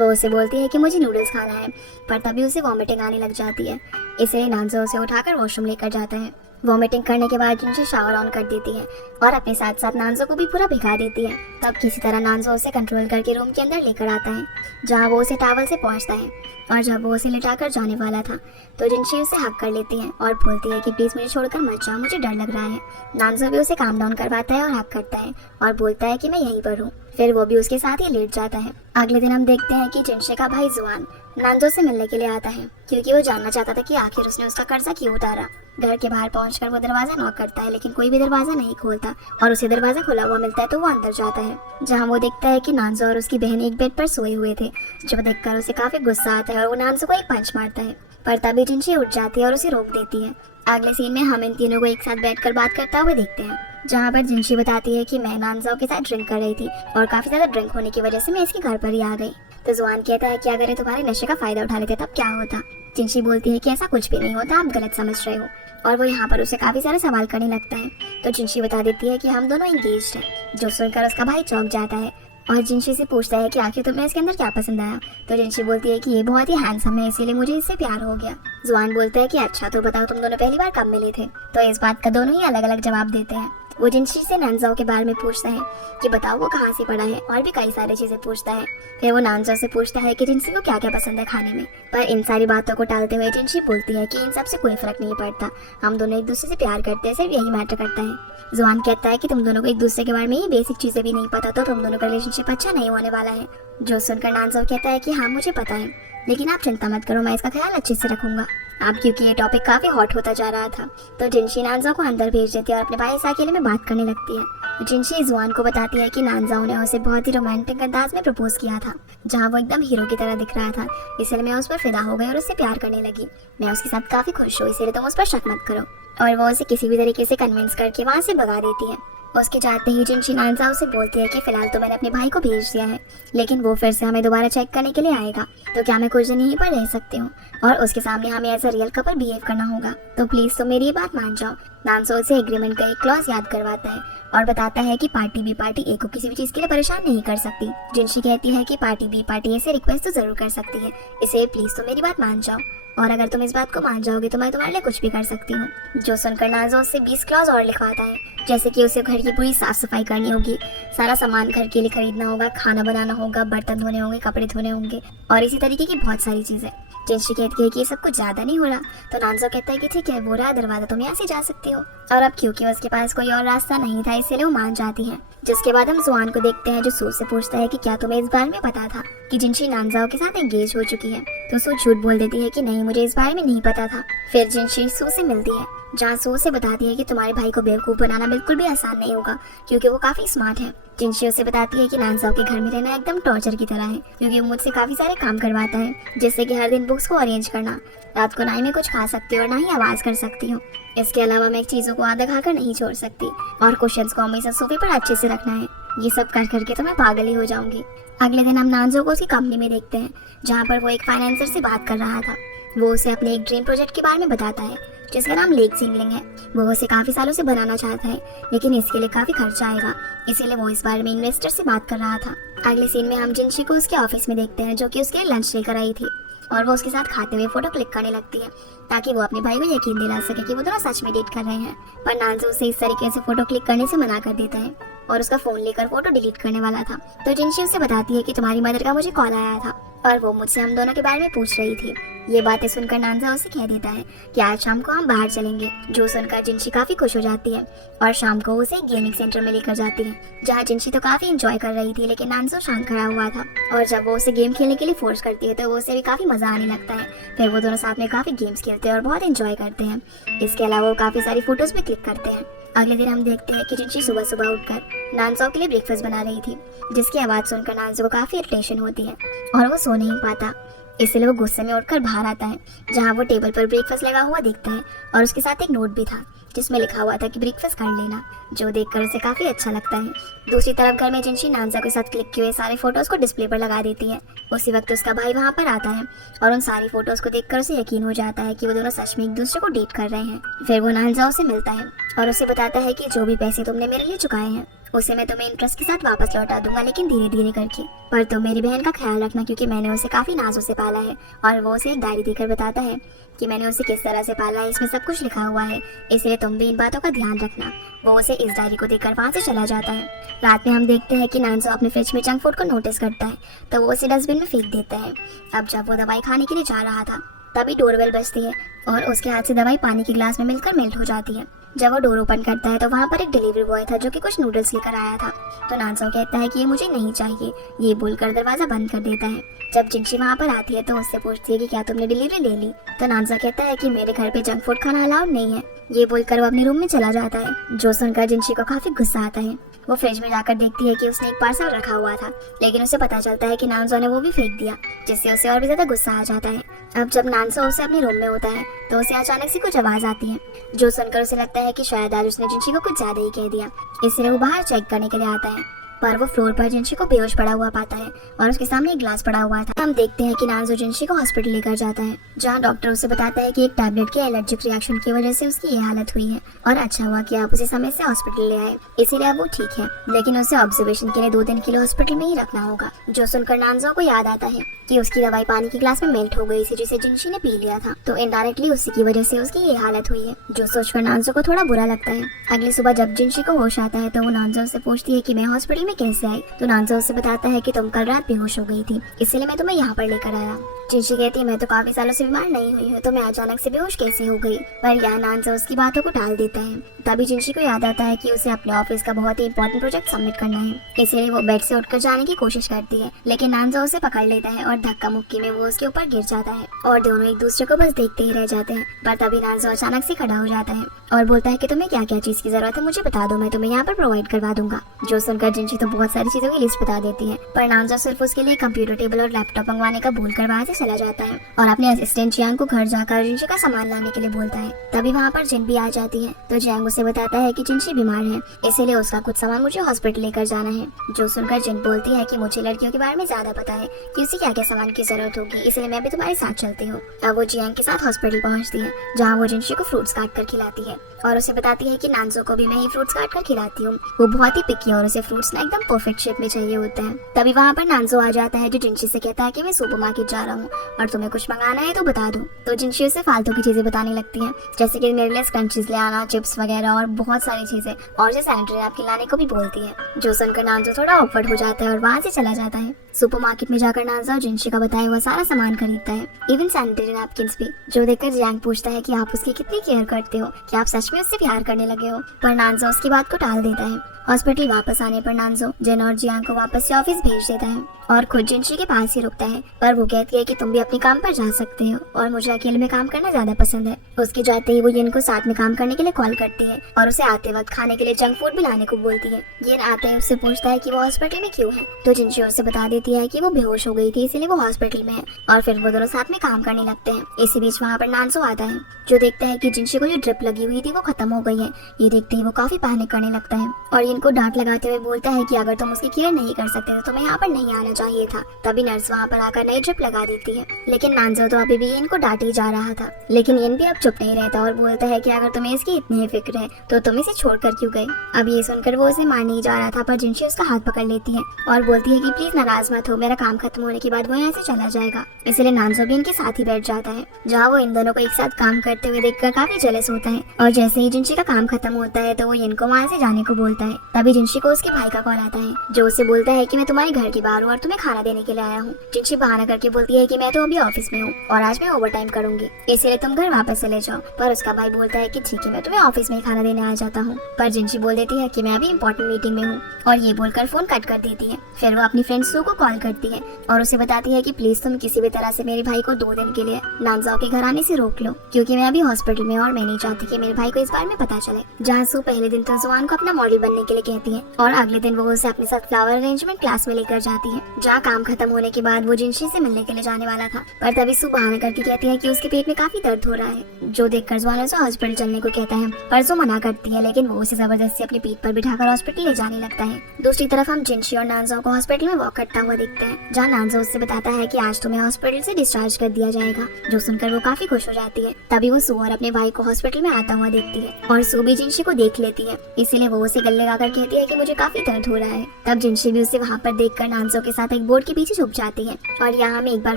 वो उसे बोलती है कि मुझे नूडल्स खाना है, पर तभी उसे वॉमिटिंग आने लग जाती है, इसलिए नानजाओ उसे उठाकर वॉशरूम लेकर जाता है। वॉमिटिंग करने के बाद जिनशी शावर ऑन कर देती है और अपने साथ साथ नानजाओ को भी पूरा भिगा देती है। तब किसी तरह नानजाओ उसे कंट्रोल करके रूम के अंदर लेकर आता है जहाँ वो उसे टॉवल से पहुँचता है और जब वो उसे लिटाकर जाने वाला था तो जिनशी उसे हक कर लेती है और बोलती है कि प्लीज मुझे छोड़कर मत जाओ, मुझे डर लग रहा है। नानजाओ भी उसे काम डाउन करवाता है और हक करता है और बोलता है कि मैं यहीं पर हूँ। फिर वो भी उसके साथ ही लेट जाता है। अगले दिन हम देखते हैं कि जिनशी का भाई जुआन नानजाओ से मिलने के लिए आता है क्योंकि वो जानना चाहता था कि आखिर उसने उसका कर्जा क्यों उतारा। घर के बाहर पहुंचकर वो दरवाजा नॉक करता है लेकिन कोई भी दरवाजा नहीं खोलता और उसे दरवाजा खुला हुआ मिलता है तो वो अंदर जाता है जहां वो देखता है कि नानजाओ और उसकी बहन एक बेड पर सोए हुए थे, जो देखकर उसे काफी गुस्सा आता है और वो नानजाओ को एक पंच मारता है, पर तभी जिनशी उठ जाती है और उसे रोक देती है। अगले सीन में हम इन तीनों को एक साथ बैठकर बात करता हुए देखते हैं जहाँ पर जिनशी बताती है कि मैं नानजाओ के साथ ड्रिंक कर रही थी और काफी ज्यादा ड्रिंक होने की वजह से मैं इसके घर पर ही आ गई। तो जुआन कहता है कि अगर ये तुम्हारे नशे का फायदा उठा लेते तब क्या होता। जिनशी बोलती है कि ऐसा कुछ भी नहीं होता, आप गलत समझ रहे हो, और वो यहाँ पर उसे काफी सारे सवाल करने लगता है। तो जिनशी बता देती है कि हम दोनों एंगेज्ड हैं, जो सुनकर उसका भाई चौंक जाता है और जिनशी से पूछता है कि आखिर तुम्हें इसके अंदर क्या पसंद आया। तो जिनशी बोलती है कि ये बहुत ही हैंडसम है, इसीलिए मुझे इससे प्यार हो गया। जुआन बोलता है कि अच्छा तो बताओ तुम दोनों पहली बार कब मिले थे। तो इस बात का दोनों ही अलग अलग जवाब देते हैं। वो जिनशी से नानजाओ के बारे में पूछता है कि बताओ वो कहाँ से पढ़ा है और भी कई सारी चीजें पूछता है। फिर वो नानजाओ से पूछता है कि जिनशी को क्या क्या पसंद है खाने में, पर इन सारी बातों को टालते हुए जिनशी बोलती है कि इन सब से कोई फर्क नहीं पड़ता, हम दोनों एक दूसरे से प्यार करते हैं, सिर्फ यही मैटर करता है। जुआन कहता है कि तुम दोनों को एक दूसरे के बारे में ये बेसिक चीजें भी नहीं पता तो तुम दोनों का रिलेशनशिप अच्छा नहीं होने वाला है। जो सुनकर नानजाओ कहता है कि हाँ मुझे पता है, लेकिन आप चिंता मत करो, मैं इसका ख्याल अच्छे से रखूंगा। अब क्योंकि ये टॉपिक काफी हॉट होता जा रहा था तो जिनशी नानजाओ को अंदर भेज देती है और अपने भाई से अकेले में बात करने लगती है। जिनशी जुआन को बताती है कि नानजाओ ने उसे बहुत ही रोमांटिक अंदाज में प्रपोज किया था जहाँ वो एकदम हीरो की तरह दिख रहा था, इसलिए मैं उस पर फिदा हो गई और उससे प्यार करने लगी। मैं उसके साथ काफी खुश हूँ, इसलिए तुम उस पर शक मत करो। और वो उसे किसी भी तरीके से कन्विंस करके वहाँ से भगा देती है। उसके जाते ही जिनशी नानजाओ से बोलती है कि फिलहाल तो मैंने अपने भाई को भेज दिया है, लेकिन वो फिर से हमें दोबारा चेक करने के लिए आएगा, तो क्या मैं कुछ दिन यहीं पर रह सकती हूँ और उसके सामने हमें as a real couple behave करना होगा, तो प्लीज तो मेरी ये बात मान जाओ। नानजाओ से एग्रीमेंट का एक क्लॉज याद करवाता है और बताता है कि पार्टी बी पार्टी ए को किसी भी चीज के लिए परेशान नहीं कर सकती। जिनशी कहती है कि पार्टी बी पार्टी ए से रिक्वेस्ट तो जरूर कर सकती है, इसे प्लीज तो मेरी बात मान जाओ, और अगर तुम इस बात को मान जाओगे तो मैं तुम्हारे लिए कुछ भी कर सकती हूँ। जो सुनकर नानजाओ उससे 20 क्लॉज और लिखवाता है, जैसे कि उसे घर की पूरी साफ सफाई करनी होगी, सारा सामान घर के लिए खरीदना होगा, खाना बनाना होगा, बर्तन धोने होंगे, कपड़े धोने होंगे और इसी तरीके की बहुत सारी चीजें। जिनशी कहती है कि ये सब कुछ ज्यादा नहीं हो रहा, तो नानजाओ कहता है कि ठीक है वो रहा दरवाजा, तुम यहाँ से जा सकती हो। और अब क्योंकि उसके पास कोई और रास्ता नहीं था इसलिए वो मान जाती है। जिसके बाद हम जुआन को देखते हैं जो सू से पूछता है कि क्या तुम्हें इस बारे में पता था कि जिनशी नानजाओ के साथ एंगेज हो चुकी है। तो सू झूठ बोल देती है कि नहीं मुझे इस बारे में नहीं पता था। फिर जिनशी सू से मिलती है जहाँ सो उसे बताती है कि तुम्हारे भाई को बेवकूफ़ बनाना बिल्कुल भी आसान नहीं होगा क्योंकि वो काफ़ी स्मार्ट है। जिनशी उसे बताती है कि नानसाओ के घर में रहना एकदम टॉर्चर की तरह है क्योंकि वो मुझसे काफ़ी सारे काम करवाता है, जैसे कि हर दिन बुक्स को अरेंज करना, रात को ना ही मैं कुछ खा सकती हूँ और ना ही आवाज़ कर सकती हूँ। इसके अलावा मैं चीज़ों को आधा खाकर नहीं छोड़ सकती और क्वेश्चंस को हमेशा सोफे पर अच्छे से रखना है। ये सब कर करके तो मैं पागल ही हो जाऊंगी। अगले दिन हम नानजो को उसकी कंपनी में देखते हैं जहाँ पर वो एक फाइनेंसर से बात कर रहा था। वो उसे अपने एक ड्रीम प्रोजेक्ट के बारे में बताता है जिसका नाम लेक सिंगलिंग है। वो उसे काफ़ी सालों से बनाना चाहता है लेकिन इसके लिए काफ़ी खर्चा आएगा, इसीलिए वो इस बारे में इन्वेस्टर से बात कर रहा था। अगले सीन में हम जिनशी को उसके ऑफिस में देखते हैं जो कि उसके लिए लंच लेकर आई थी और वो उसके साथ खाते हुए फोटो क्लिक करने लगती है ताकि वो अपने भाई को यकीन दिला सके कि वो दोनों सच में डेट कर रहे हैं। पर नानजो उसे इस तरीके से फोटो क्लिक करने से मना कर देता है और उसका फोन लेकर फोटो डिलीट करने वाला था। तो जिनशी उसे बताती है कि तुम्हारी मदर का मुझे कॉल आया था और वो मुझसे हम दोनों के बारे में पूछ रही थी। ये बातें सुनकर नानजा उसे कह देता है कि आज शाम को हम बाहर चलेंगे, जो सुनकर जिनशी काफी खुश हो जाती है और शाम को उसे गेमिंग सेंटर में लेकर जाती है जहाँ जिनशी तो काफी एंजॉय कर रही थी लेकिन नानजो शांत खड़ा हुआ था। और जब वो उसे गेम खेलने के लिए फोर्स करती है तो वो उसे भी काफी मजा आने लगता है। फिर वो दोनों साथ में काफी गेम्स खेलते हैं और बहुत एंजॉय करते हैं। इसके अलावा वो काफी सारी फोटोज भी क्लिक करते हैं। अगले दिन हम देखते हैं कि जिनशी सुबह सुबह उठकर नानजो के लिए ब्रेकफास्ट बना रही थी, जिसकी आवाज सुनकर नानजो को काफी इरिटेशन होती है और वो सो नहीं पाता। इसलिए वो गुस्से में उठकर बाहर आता है जहाँ वो टेबल पर ब्रेकफास्ट लगा हुआ देखता है और उसके साथ एक नोट भी था जिसमें लिखा हुआ था कि ब्रेकफास्ट कर लेना, जो देखकर उसे काफी अच्छा लगता है। दूसरी तरफ घर में जिनशी नानजा के साथ क्लिक किए हुए सारे फोटोज को डिस्प्ले पर लगा देती है। उसी वक्त उसका भाई वहाँ पर आता है और उन सारी फोटोज को देखकर उसे यकीन हो जाता है कि वो दोनों सच में एक दूसरे को डेट कर रहे हैं। फिर वो नानजा से मिलता है और उसे बताता है कि जो भी पैसे तुमने मेरे लिए चुकाए हैं उसे मैं तुम्हें इंटरेस्ट के साथ वापस लौटा दूंगा, लेकिन धीरे धीरे करके। पर तुम मेरी बहन का ख्याल रखना क्योंकि मैंने उसे काफी नाजों से पाला है। और वो उसे एक डायरी देकर बताता है कि मैंने उसे किस तरह से पाला है, इसमें सब कुछ लिखा हुआ है, इसलिए तुम भी इन बातों का ध्यान रखना। वो उसे इस डायरी को देखकर वहाँ से चला जाता है। रात में हम देखते हैं कि नानजो अपने फ्रिज में जंक फूड को नोटिस करता है तो वो उसे डस्टबिन में फेंक देता है। अब जब वो दवाई खाने के लिए जा रहा था तभी डोरबेल बजती है और उसके हाथ से दवाई पानी के ग्लास में मिलकर मेल्ट हो जाती है। जब वो डोर ओपन करता है तो वहाँ पर एक डिलीवरी बॉय था जो कि कुछ नूडल्स लेकर आया था। तो नानजो कहता है कि ये मुझे नहीं चाहिए, ये बोलकर दरवाजा बंद कर देता है। जब जिनशी वहाँ पर आती है तो उससे पूछती है कि क्या तुमने डिलीवरी ले ली। तो नानजा कहता है कि मेरे घर पे जंक फूड खाना अलाउड नहीं है। ये बोलकर वो अपने रूम में चला जाता है, जो सुनकर जिनशी को काफी गुस्सा आता है। वो फ्रिज में जाकर देखती है कि उसने एक पार्सल रखा हुआ था, लेकिन उसे पता चलता है कि नानजो ने वो भी फेंक दिया, जिससे उसे और भी ज्यादा गुस्सा आ जाता है। अब जब नानजो उसे अपने रूम में होता है तो उसे अचानक से कुछ आवाज आती है, जो सुनकर उसे लगता है कि शायद आज उसने जिनशी को कुछ ज्यादा ही कह दिया, इसलिए वो बाहर चेक करने के लिए आता है। पर वो फ्लोर पर जिनशी को बेहोश पड़ा हुआ पाता है और उसके सामने एक ग्लास पड़ा हुआ था। हम देखते हैं कि नानजो जिनशी को हॉस्पिटल लेकर जाता है जहाँ डॉक्टर उसे बताता है कि एक टैबलेट के एलर्जिक रिएक्शन की वजह से उसकी ये हालत हुई है और अच्छा हुआ कि आप उसे समय से हॉस्पिटल ले आए, इसीलिए अब वो ठीक है, लेकिन उसे ऑब्जर्वेशन के लिए 2 दिन के लिए हॉस्पिटल में ही रखना होगा। जो सुनकर नानजो को याद आता है कि उसकी दवाई पानी के ग्लास में मेल्ट हो गई थी जिसे जिनशी ने पी लिया था, तो इनडायरेक्टली उसी की वजह से उसकी ये हालत हुई है, जो सोचकर नानजो को थोड़ा बुरा लगता है। अगली सुबह जब जिनशी को होश आता है तो वो नानजो से पूछती है कि मैं हॉस्पिटल में कैसे आई। तो नानजो उसे बताता है कि तुम कल रात बेहोश हो गई थी, इसलिए मैं तुम्हें यहाँ पर लेकर आया। जिनशी कहती है मैं तो काफी सालों से बीमार नहीं हुई हूँ, तो मैं अचानक से बेहोश कैसे हो गई। पर यहाँ नानजो उसकी बातों को टाल देता है। तभी जिनशी को याद आता है कि उसे अपने ऑफिस का बहुत ही इंपॉर्टेंट प्रोजेक्ट सबमिट करना है, इसलिए वो बेड से उठकर जाने की कोशिश करती है, लेकिन नानजो उसे पकड़ लेता है और धक्का मुक्की में वो उसके ऊपर गिर जाता है और दोनों एक दूसरे को बस देखते ही रह जाते हैं। पर तभी नानजो अचानक से खड़ा हो जाता है और बोलता है कि तुम्हें क्या क्या चीज की जरूरत है मुझे बता दो, मैं तुम्हें यहाँ पर प्रोवाइड करवा दूंगा। जो सुनकर जिनशी तो बहुत सारी चीजों की लिस्ट बता देती है, पर नानजो सिर्फ उसके लिए कंप्यूटर टेबल और लैपटॉप मंगवाने का भूल कर वहाँ से चला जाता है और अपने असिस्टेंट जियांग को घर जाकर जिनशी का सामान लाने के लिए बोलता है। तभी वहाँ पर जिन भी आ जाती है तो जियांग उसे बताता है कि जिनशी बीमार है, इसीलिए उसका कुछ सामान मुझे हॉस्पिटल लेकर जाना है। जो सुनकर जिन बोलती है कि मुझे लड़कियों के बारे में ज्यादा पता है कि उसे क्या क्या सामान की जरूरत होगी, इसलिए मैं भी तुम्हारे साथ चलती हूँ। अब वो जियांग के साथ हॉस्पिटल पहुँचती है जहाँ वो जिनशी को फ्रूट्स काट कर खिलाती है और उसे बताती है कि नानजो को भी मैं ही फ्रूट्स काट कर खिलाती हूँ, वो बहुत ही पिकी और उसे फ्रूट्स ना एकदम परफेक्ट शेप में चाहिए होता है। तभी वहाँ पर नानजो आ जाता है जो जिनशी से कहता है कि मैं सुपरमार्केट जा रहा हूँ और तुम्हें कुछ मंगाना है तो बता दो। तो जिनशी उसे फालतू की चीजें बताने लगती है, जैसे कि मेरे लिए क्रंचीज ले आना, चिप्स वगैरह और बहुत सारी चीजें, और उसे सैनिटरी नैपकिन लाने को भी बोलती है। जो सुनकर नानजो थोड़ा ऑकवर्ड हो जाता है और वहाँ से चला जाता है। सुपरमार्केट में जाकर नानजो जिनशी का बताया हुआ सारा सामान खरीदता है, इवन सैनिटरी नैपकिन्स भी, जो देखकर जियांग पूछता है कि आप उसकी कितनी केयर करते हो, कि आप सच में उससे प्यार करने लगे हो। पर नानजो उसकी बात को टाल देता है। हॉस्पिटल वापस आने पर नानजो जिन और जियांग को वापस से ऑफिस भेज देता है और खुद जिनशी के पास ही रुकता है, पर वो कहती है कि तुम भी अपने काम पर जा सकते हो और मुझे अकेले में काम करना ज्यादा पसंद है। उसके जाते ही वो यिन को साथ में काम करने के लिए कॉल करती है और उसे आते वक्त खाने के लिए जंक फूड भी लाने को बोलती है। यिन आते ही उससे पूछता है कि वो हॉस्पिटल में क्यों है, तो जिनशी उसे बता देती है कि वो बेहोश हो गई थी इसीलिए वो हॉस्पिटल में है, और फिर वो दोनों साथ में काम करने लगते हैं। इसी बीच वहाँ पर नानजो आता है, जो देखता है कि जिनशी को जो ड्रिप लगी हुई थी वो खत्म हो गई है। ये देखते ही वो काफी पैनिक करने लगता है और इनको डांट लगाते हुए बोलता है कि अगर तुम उसकी केयर नहीं कर सकते तो तुम्हें यहाँ पर नहीं आना चाहिए था। तभी नर्स वहाँ पर आकर नई ड्रिप लगा देती है, लेकिन नानजो तो अभी भी इनको डांट ही जा रहा था। लेकिन यिन भी अब चुप नहीं रहता और बोलता है कि अगर तुम्हें इसकी इतनी फिक्र है तो तुम इसे छोड़कर क्यों गए। अब ये सुनकर वो उसे मारने ही जा रहा था, पर जिनशी उसका हाथ पकड़ लेती है और बोलती है कि प्लीज नाराज मत हो, मेरा काम खत्म होने के बाद वो यहाँ से चला जाएगा। इसलिए नानजो भी इनके साथ ही बैठ जाता है, जहाँ वो इन दोनों को एक साथ काम करते हुए देखकर काफी जेलस होता है। और जैसे ही जिनशी का काम खत्म होता है तो वो इनको वहाँ से जाने को बोलता है। तभी जिनशी को उसके भाई का कॉल आता है, जो उसे बोलता है कि मैं तुम्हारे घर के बाहर हूँ और तुम्हें खाना देने के लिए आया हूँ। जिनशी बहाना करके बोलती है कि मैं तो अभी ऑफिस में हूँ और आज मैं ओवर टाइम करूंगी, इसलिए तुम घर वापस चले जाओ। पर उसका भाई बोलता है कि ठीक है, मैं तुम्हें ऑफिस में खाना देने आ जाता हूँ। पर जिनशी बोल देती है कि मैं अभी इंपॉर्टेंट मीटिंग में हूँ और ये बोलकर फोन कट कर देती है। फिर वो अपनी फ्रेंड सू को कॉल करती है और उसे बताती है कि प्लीज तुम किसी भी तरह से मेरे भाई को 2 दिन के लिए नानजाओ के घर आने से रोक लो, क्योंकि मैं अभी हॉस्पिटल में और मैं नहीं चाहती कि मेरे भाई को इस बारे में पता चले। जहाँ सू पहले दिन तो जुआन को अपना मॉडल बनने के लिए कहती है और अगले दिन वो उसे अपने साथ फ्लावर अरेंजमेंट क्लास में लेकर जाती है, जहाँ काम खत्म होने के बाद वो जिनशी से मिलने के लिए जाने वाला था। पर तभी सू बहाना करके कहती है कि उसके पेट में काफी दर्द हो रहा है, जो देखकर जुआन उसे हॉस्पिटल चलने को कहता है, पर सू मना करती है, लेकिन वो उसे जबरदस्ती अपनी पीठ पर बिठाकर हॉस्पिटल ले जाने लगता है। दूसरी तरफ हम जिनशी और नानजाओ को हॉस्पिटल में वॉक करता हुआ देखते हैं, जहाँ नानजाओ उससे बताता है कि आज तुम्हें हॉस्पिटल से डिस्चार्ज कर दिया जाएगा, जो सुनकर वो काफी खुश हो जाती है। तभी वो सू और अपने भाई को हॉस्पिटल में आता हुआ देखती है और सू भी जिनशी को देख लेती है, इसीलिए वो उसे गले लगाकर कहती है कि मुझे काफी दर्द हो रहा है। तब जिनशी भी उसे वहाँ पर देखकर नानजाओ के साथ एक बोर्ड के पीछे छुप जाती है और यहाँ हम एक बार